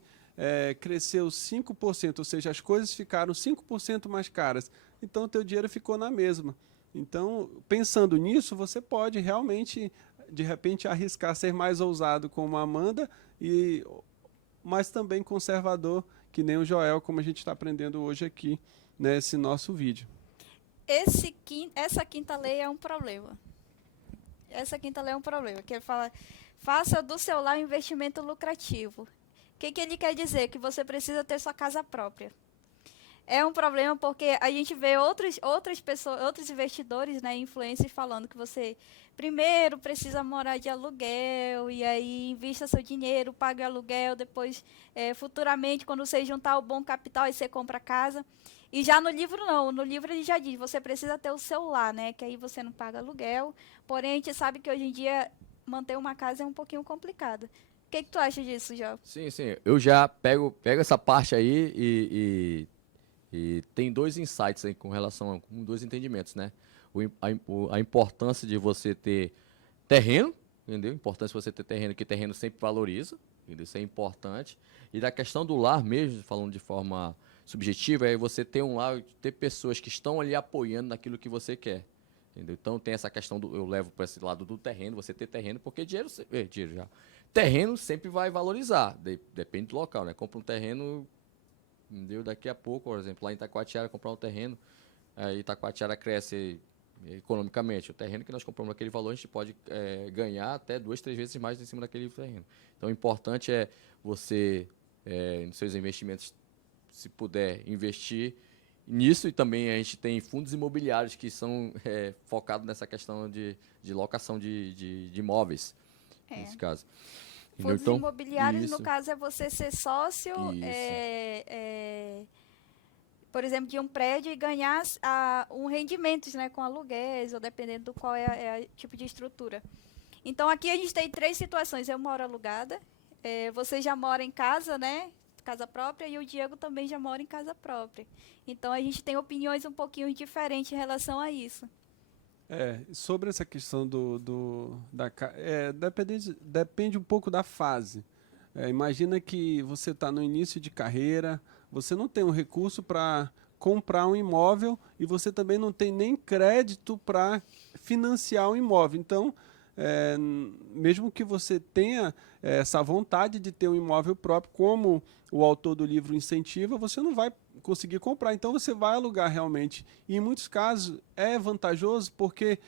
cresceu 5%, ou seja, as coisas ficaram 5% mais caras. Então, o teu dinheiro ficou na mesma. Então, pensando nisso, você pode realmente, de repente, arriscar ser mais ousado como a Amanda, mas também conservador, que nem o Joel, como a gente está aprendendo hoje aqui nesse nosso vídeo. Essa quinta lei é um problema. Que ele fala, faça do seu lar um investimento lucrativo. O que ele quer dizer? Que você precisa ter sua casa própria. É um problema porque a gente vê outras pessoas, outros investidores, né, influencers, falando que você primeiro precisa morar de aluguel e aí invista seu dinheiro, pague o aluguel, depois futuramente, quando você juntar o bom capital, aí você compra a casa. E já no livro não, no livro ele já diz, você precisa ter o seu lar, né, que aí você não paga aluguel, porém a gente sabe que hoje em dia manter uma casa é um pouquinho complicado. O que tu acha disso, Jó? Sim, eu já pego essa parte aí e tem dois insights aí com relação dois entendimentos, né? A importância de você ter terreno, entendeu? Importante você ter terreno, que terreno sempre valoriza, entendeu? Isso é importante. E da questão do lar mesmo, falando de forma subjetiva, é você ter um lar, ter pessoas que estão ali apoiando naquilo que você quer. Entendeu? Então tem essa questão eu levo para esse lado do terreno, você ter terreno, porque dinheiro já. Terreno sempre vai valorizar, depende do local, né? Compra um terreno, entendeu? Daqui a pouco, por exemplo, lá em Itacoatiara, comprar um terreno, aí Itacoatiara cresce economicamente. O terreno que nós compramos naquele valor, a gente pode ganhar até 2, 3 vezes mais em cima daquele terreno. Então o importante é você, nos seus investimentos, se puder investir nisso, e também a gente tem fundos imobiliários que são focados nessa questão de locação de imóveis, nesse caso. Fundos Então, imobiliários, isso. no caso, é você ser sócio, por exemplo, de um prédio e ganhar um rendimentos, né, com aluguéis, ou dependendo do qual é o tipo de estrutura. Então, aqui a gente tem 3 situações. Eu moro alugada, você já mora em casa, né? Casa própria, e o Diego também já mora em casa própria. Então a gente tem opiniões um pouquinho diferentes em relação a isso. Sobre essa questão depende um pouco da fase. Imagina que você está no início de carreira, você não tem um recurso para comprar um imóvel e você também não tem nem crédito para financiar o imóvel. Então, mesmo que você tenha essa vontade de ter um imóvel próprio, como o autor do livro incentiva, você não vai conseguir comprar. Então você vai alugar realmente. E em muitos casos é vantajoso porque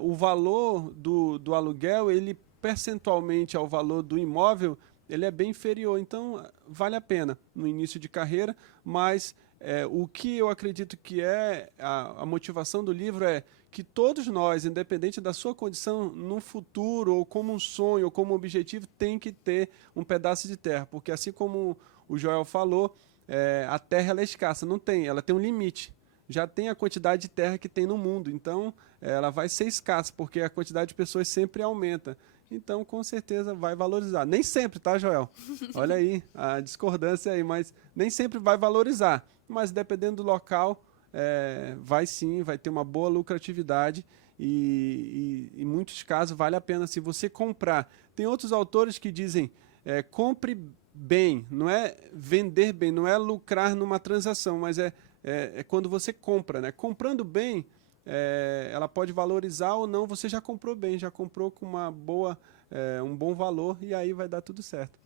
o valor do aluguel, ele percentualmente ao valor do imóvel, ele é bem inferior. Então vale a pena no início de carreira, mas o que eu acredito que é a motivação do livro é que todos nós, independente da sua condição, no futuro, ou como um sonho, ou como objetivo, tem que ter um pedaço de terra. Porque assim como o Joel falou, a terra ela é escassa, ela tem um limite. Já tem a quantidade de terra que tem no mundo, então ela vai ser escassa, porque a quantidade de pessoas sempre aumenta. Então, com certeza, vai valorizar. Nem sempre, tá, Joel? Olha aí, a discordância aí, mas nem sempre vai valorizar. Mas dependendo do local, vai sim, vai ter uma boa lucratividade e em muitos casos vale a pena se você comprar. Tem outros autores que dizem, compre bem, não é vender bem, não é lucrar numa transação, mas é quando você compra, né? Comprando bem, ela pode valorizar ou não, você já comprou bem, já comprou com um bom valor e aí vai dar tudo certo.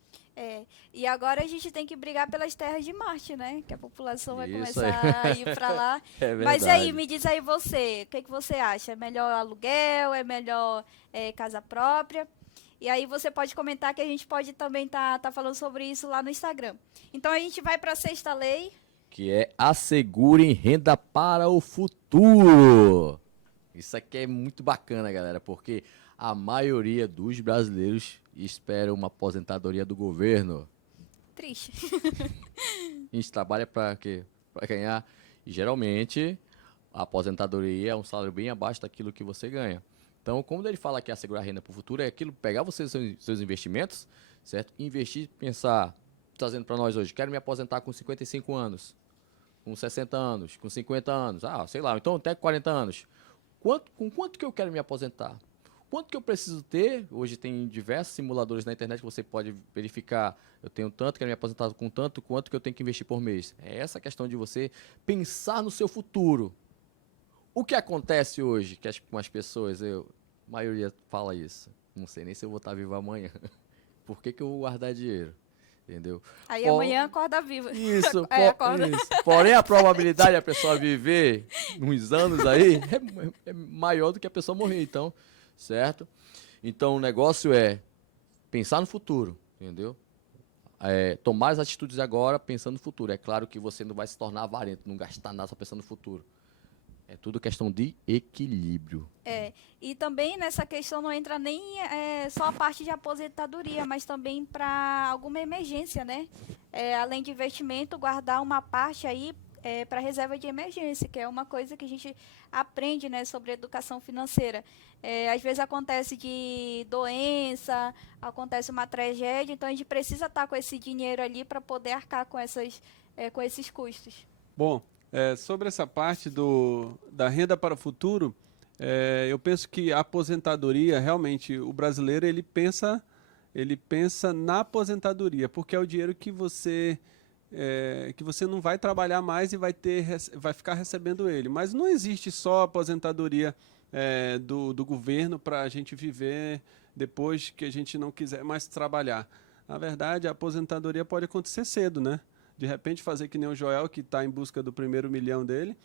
E agora a gente tem que brigar pelas terras de Marte, né? Que a população vai Isso começar a ir para lá. Mas aí, me diz aí você, o que você acha? É melhor aluguel? É melhor casa própria? E aí você pode comentar que a gente pode também tá falando sobre isso lá no Instagram. Então a gente vai para a 6ª lei. Que é assegurem renda para o futuro. Isso aqui é muito bacana, galera, porque a maioria dos brasileiros espera uma aposentadoria do governo. Triste. A gente trabalha para quê? Para ganhar. E geralmente a aposentadoria é um salário bem abaixo daquilo que você ganha. Então, como ele fala que assegurar renda para o futuro é aquilo, pegar você seus investimentos, certo? Investir, pensar, trazendo para nós hoje, quero me aposentar com 55 anos, com 60 anos, com 50 anos, sei lá, então até 40 anos. Com quanto que eu quero me aposentar? Quanto que eu preciso ter? Hoje tem diversos simuladores na internet que você pode verificar. Eu tenho tanto, quero me aposentar com tanto, quanto que eu tenho que investir por mês. É essa questão de você pensar no seu futuro. O que acontece hoje com as pessoas, a maioria fala isso. Não sei nem se eu vou estar vivo amanhã. Por que eu vou guardar dinheiro? Entendeu? Aí amanhã acorda viva. Isso, acorda. isso. Porém, a probabilidade de a pessoa viver uns anos aí é maior do que a pessoa morrer, então, certo? Então, o negócio é pensar no futuro, entendeu? Tomar as atitudes agora pensando no futuro. É claro que você não vai se tornar avarento, não gastar nada só pensando no futuro. É tudo questão de equilíbrio. E também nessa questão não entra nem só a parte de aposentadoria, mas também para alguma emergência, né? Além de investimento, guardar uma parte aí para reserva de emergência, que é uma coisa que a gente aprende, né, sobre educação financeira. Às vezes acontece de doença, acontece uma tragédia, então a gente precisa estar com esse dinheiro ali para poder arcar com esses custos. Bom, sobre essa parte da renda para o futuro, Eu penso que a aposentadoria, realmente, o brasileiro ele pensa na aposentadoria, porque é o dinheiro que você não vai trabalhar mais e vai ficar recebendo ele. Mas não existe só a aposentadoria do governo para a gente viver depois que a gente não quiser mais trabalhar. Na verdade, a aposentadoria pode acontecer cedo, né? De repente fazer que nem o Joel, que está em busca do primeiro milhão dele,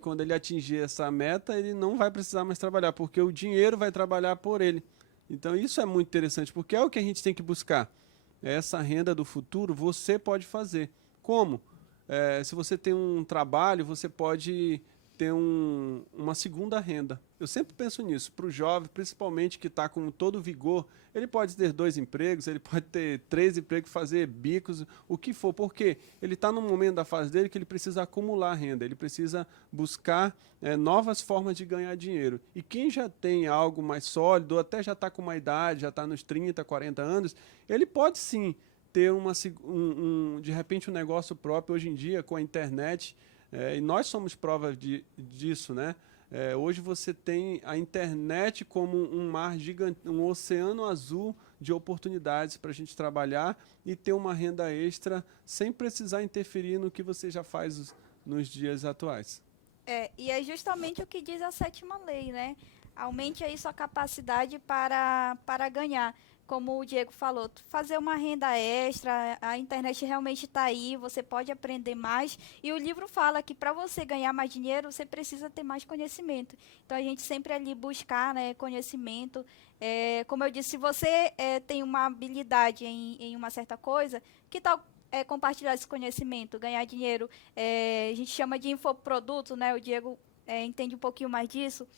quando ele atingir essa meta, ele não vai precisar mais trabalhar, porque o dinheiro vai trabalhar por ele. Então isso é muito interessante, porque é o que a gente tem que buscar. Essa renda do futuro você pode fazer. Como? Se você tem um trabalho, você pode ter uma segunda renda. Eu sempre penso nisso. Para o jovem, principalmente que está com todo vigor, ele pode ter 2 empregos, ele pode ter 3 empregos, fazer bicos, o que for. Porque ele está num momento da fase dele que ele precisa acumular renda, ele precisa buscar novas formas de ganhar dinheiro. E quem já tem algo mais sólido, ou até já está com uma idade, já está nos 30, 40 anos, ele pode sim ter de repente um negócio próprio hoje em dia com a internet. E nós somos prova disso, né? Hoje você tem a internet como um mar gigante, um oceano azul de oportunidades para a gente trabalhar e ter uma renda extra sem precisar interferir no que você já faz nos dias atuais. E é justamente o que diz a 7ª lei, né? Aumente aí sua capacidade para ganhar. Como o Diego falou, fazer uma renda extra, a internet realmente está aí, você pode aprender mais. E o livro fala que para você ganhar mais dinheiro, você precisa ter mais conhecimento. Então, a gente sempre ali buscar, né, conhecimento. Como eu disse, se você tem uma habilidade em uma certa coisa, que tal compartilhar esse conhecimento, ganhar dinheiro? A gente chama de infoproduto, né? O Diego entende um pouquinho mais disso.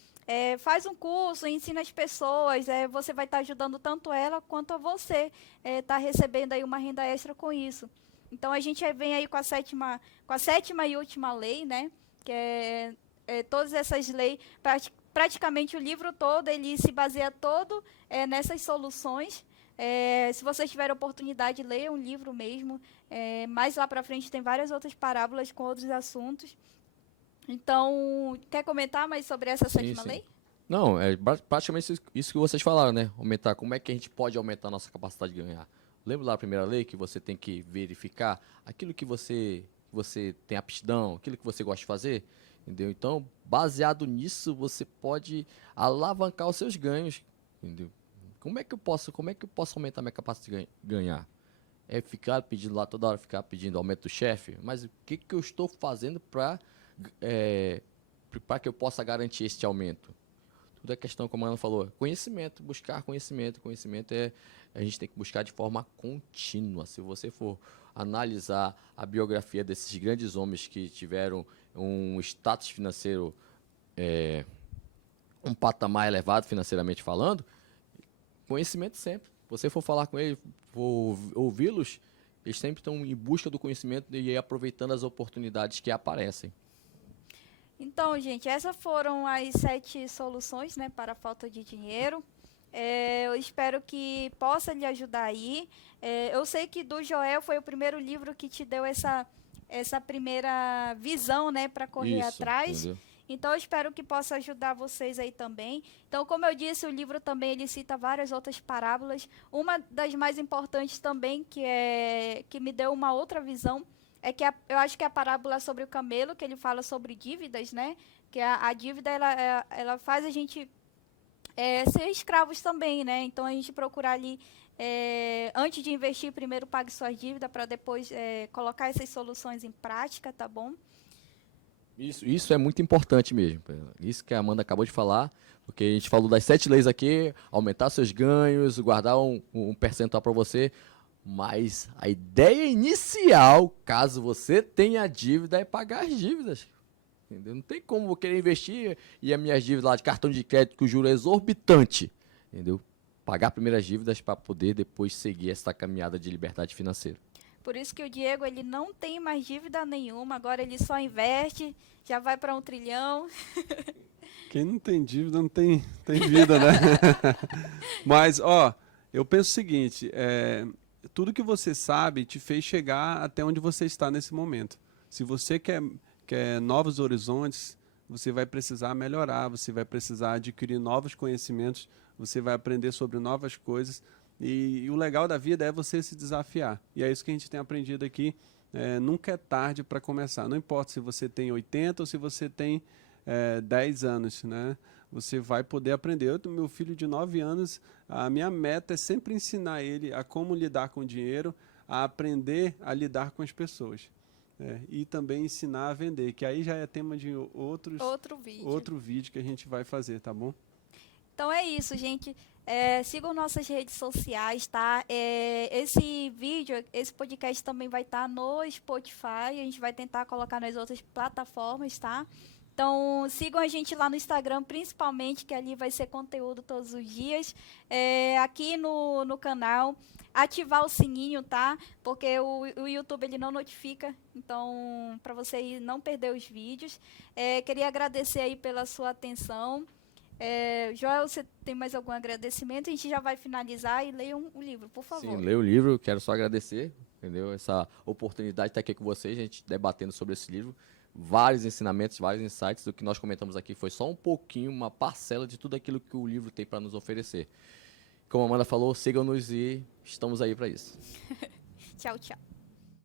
Faz um curso, ensina as pessoas, você vai estar ajudando tanto ela quanto a você tá recebendo aí uma renda extra com isso. Então a gente vem aí com a sétima e última lei, né? Que todas essas leis, praticamente o livro todo, ele se baseia todo nessas soluções. Se vocês tiverem oportunidade, leiam um livro mesmo. Mais lá para frente tem várias outras parábolas com outros assuntos. Então, quer comentar mais sobre essa 7ª lei? Não, é praticamente isso que vocês falaram, né? Aumentar, como é que a gente pode aumentar a nossa capacidade de ganhar? Lembra lá a primeira lei que você tem que verificar aquilo que você tem aptidão, aquilo que você gosta de fazer? Entendeu? Então, baseado nisso, você pode alavancar os seus ganhos, entendeu? Como é que eu posso aumentar minha capacidade de ganhar? É ficar pedindo lá toda hora, ficar pedindo aumento do chefe? Mas o que eu estou fazendo para que eu possa garantir este aumento? Tudo é questão, como a Ana falou, conhecimento, buscar conhecimento. Conhecimento a gente tem que buscar de forma contínua. Se você for analisar a biografia desses grandes homens que tiveram um status financeiro, um patamar elevado financeiramente falando, conhecimento sempre. Se você for falar com eles, for ouvi-los, eles sempre estão em busca do conhecimento e aproveitando as oportunidades que aparecem. Então, gente, essas foram as 7 soluções, né, para a falta de dinheiro. Eu espero que possa lhe ajudar aí. Eu sei que do Joel foi o primeiro livro que te deu essa primeira visão, né, para correr atrás. Entendeu? Então, eu espero que possa ajudar vocês aí também. Então, como eu disse, o livro também ele cita várias outras parábolas. Uma das mais importantes também, que me deu uma outra visão, é que eu acho que é a parábola sobre o camelo, que ele fala sobre dívidas, né? Que a dívida, ela faz a gente ser escravos também, né? Então, a gente procurar ali, antes de investir, primeiro pague suas dívidas, para depois colocar essas soluções em prática, tá bom? Isso é muito importante mesmo. Isso que a Amanda acabou de falar, porque a gente falou das 7 leis aqui, aumentar seus ganhos, guardar um percentual para você. Mas a ideia inicial, caso você tenha dívida, é pagar as dívidas. Entendeu? Não tem como eu querer investir e as minhas dívidas lá de cartão de crédito, que o juro é exorbitante. Entendeu? Pagar primeiro as dívidas para poder depois seguir essa caminhada de liberdade financeira. Por isso que o Diego ele não tem mais dívida nenhuma, agora ele só investe, já vai para 1 trilhão. Quem não tem dívida não tem vida, né? Mas, eu penso o seguinte, tudo que você sabe te fez chegar até onde você está nesse momento. Se você quer novos horizontes, você vai precisar melhorar, você vai precisar adquirir novos conhecimentos, você vai aprender sobre novas coisas. E o legal da vida é você se desafiar. E é isso que a gente tem aprendido aqui. Nunca é tarde para começar. Não importa se você tem 80 ou se você tem 10 anos, né? Você vai poder aprender. Meu filho de 9 anos, a minha meta é sempre ensinar ele a como lidar com o dinheiro, a aprender a lidar com as pessoas. E também ensinar a vender, que aí já é tema de outro vídeo que a gente vai fazer, tá bom? Então é isso, gente. Sigam nossas redes sociais, tá? Esse vídeo, esse podcast também vai estar no Spotify. A gente vai tentar colocar nas outras plataformas, tá? Então sigam a gente lá no Instagram, principalmente, que ali vai ser conteúdo todos os dias. Aqui no canal, ativar o sininho, tá? Porque o YouTube ele não notifica, então para você não perder os vídeos. Queria agradecer aí pela sua atenção. Joel, você tem mais algum agradecimento? A gente já vai finalizar e leia o livro, por favor. Sim, leia o livro, quero só agradecer, entendeu? Essa oportunidade de estar aqui com vocês, a gente debatendo sobre esse livro. Vários ensinamentos, vários insights. O que nós comentamos aqui foi só um pouquinho, uma parcela de tudo aquilo que o livro tem para nos oferecer. Como a Amanda falou, sigam-nos e estamos aí para isso. Tchau, tchau.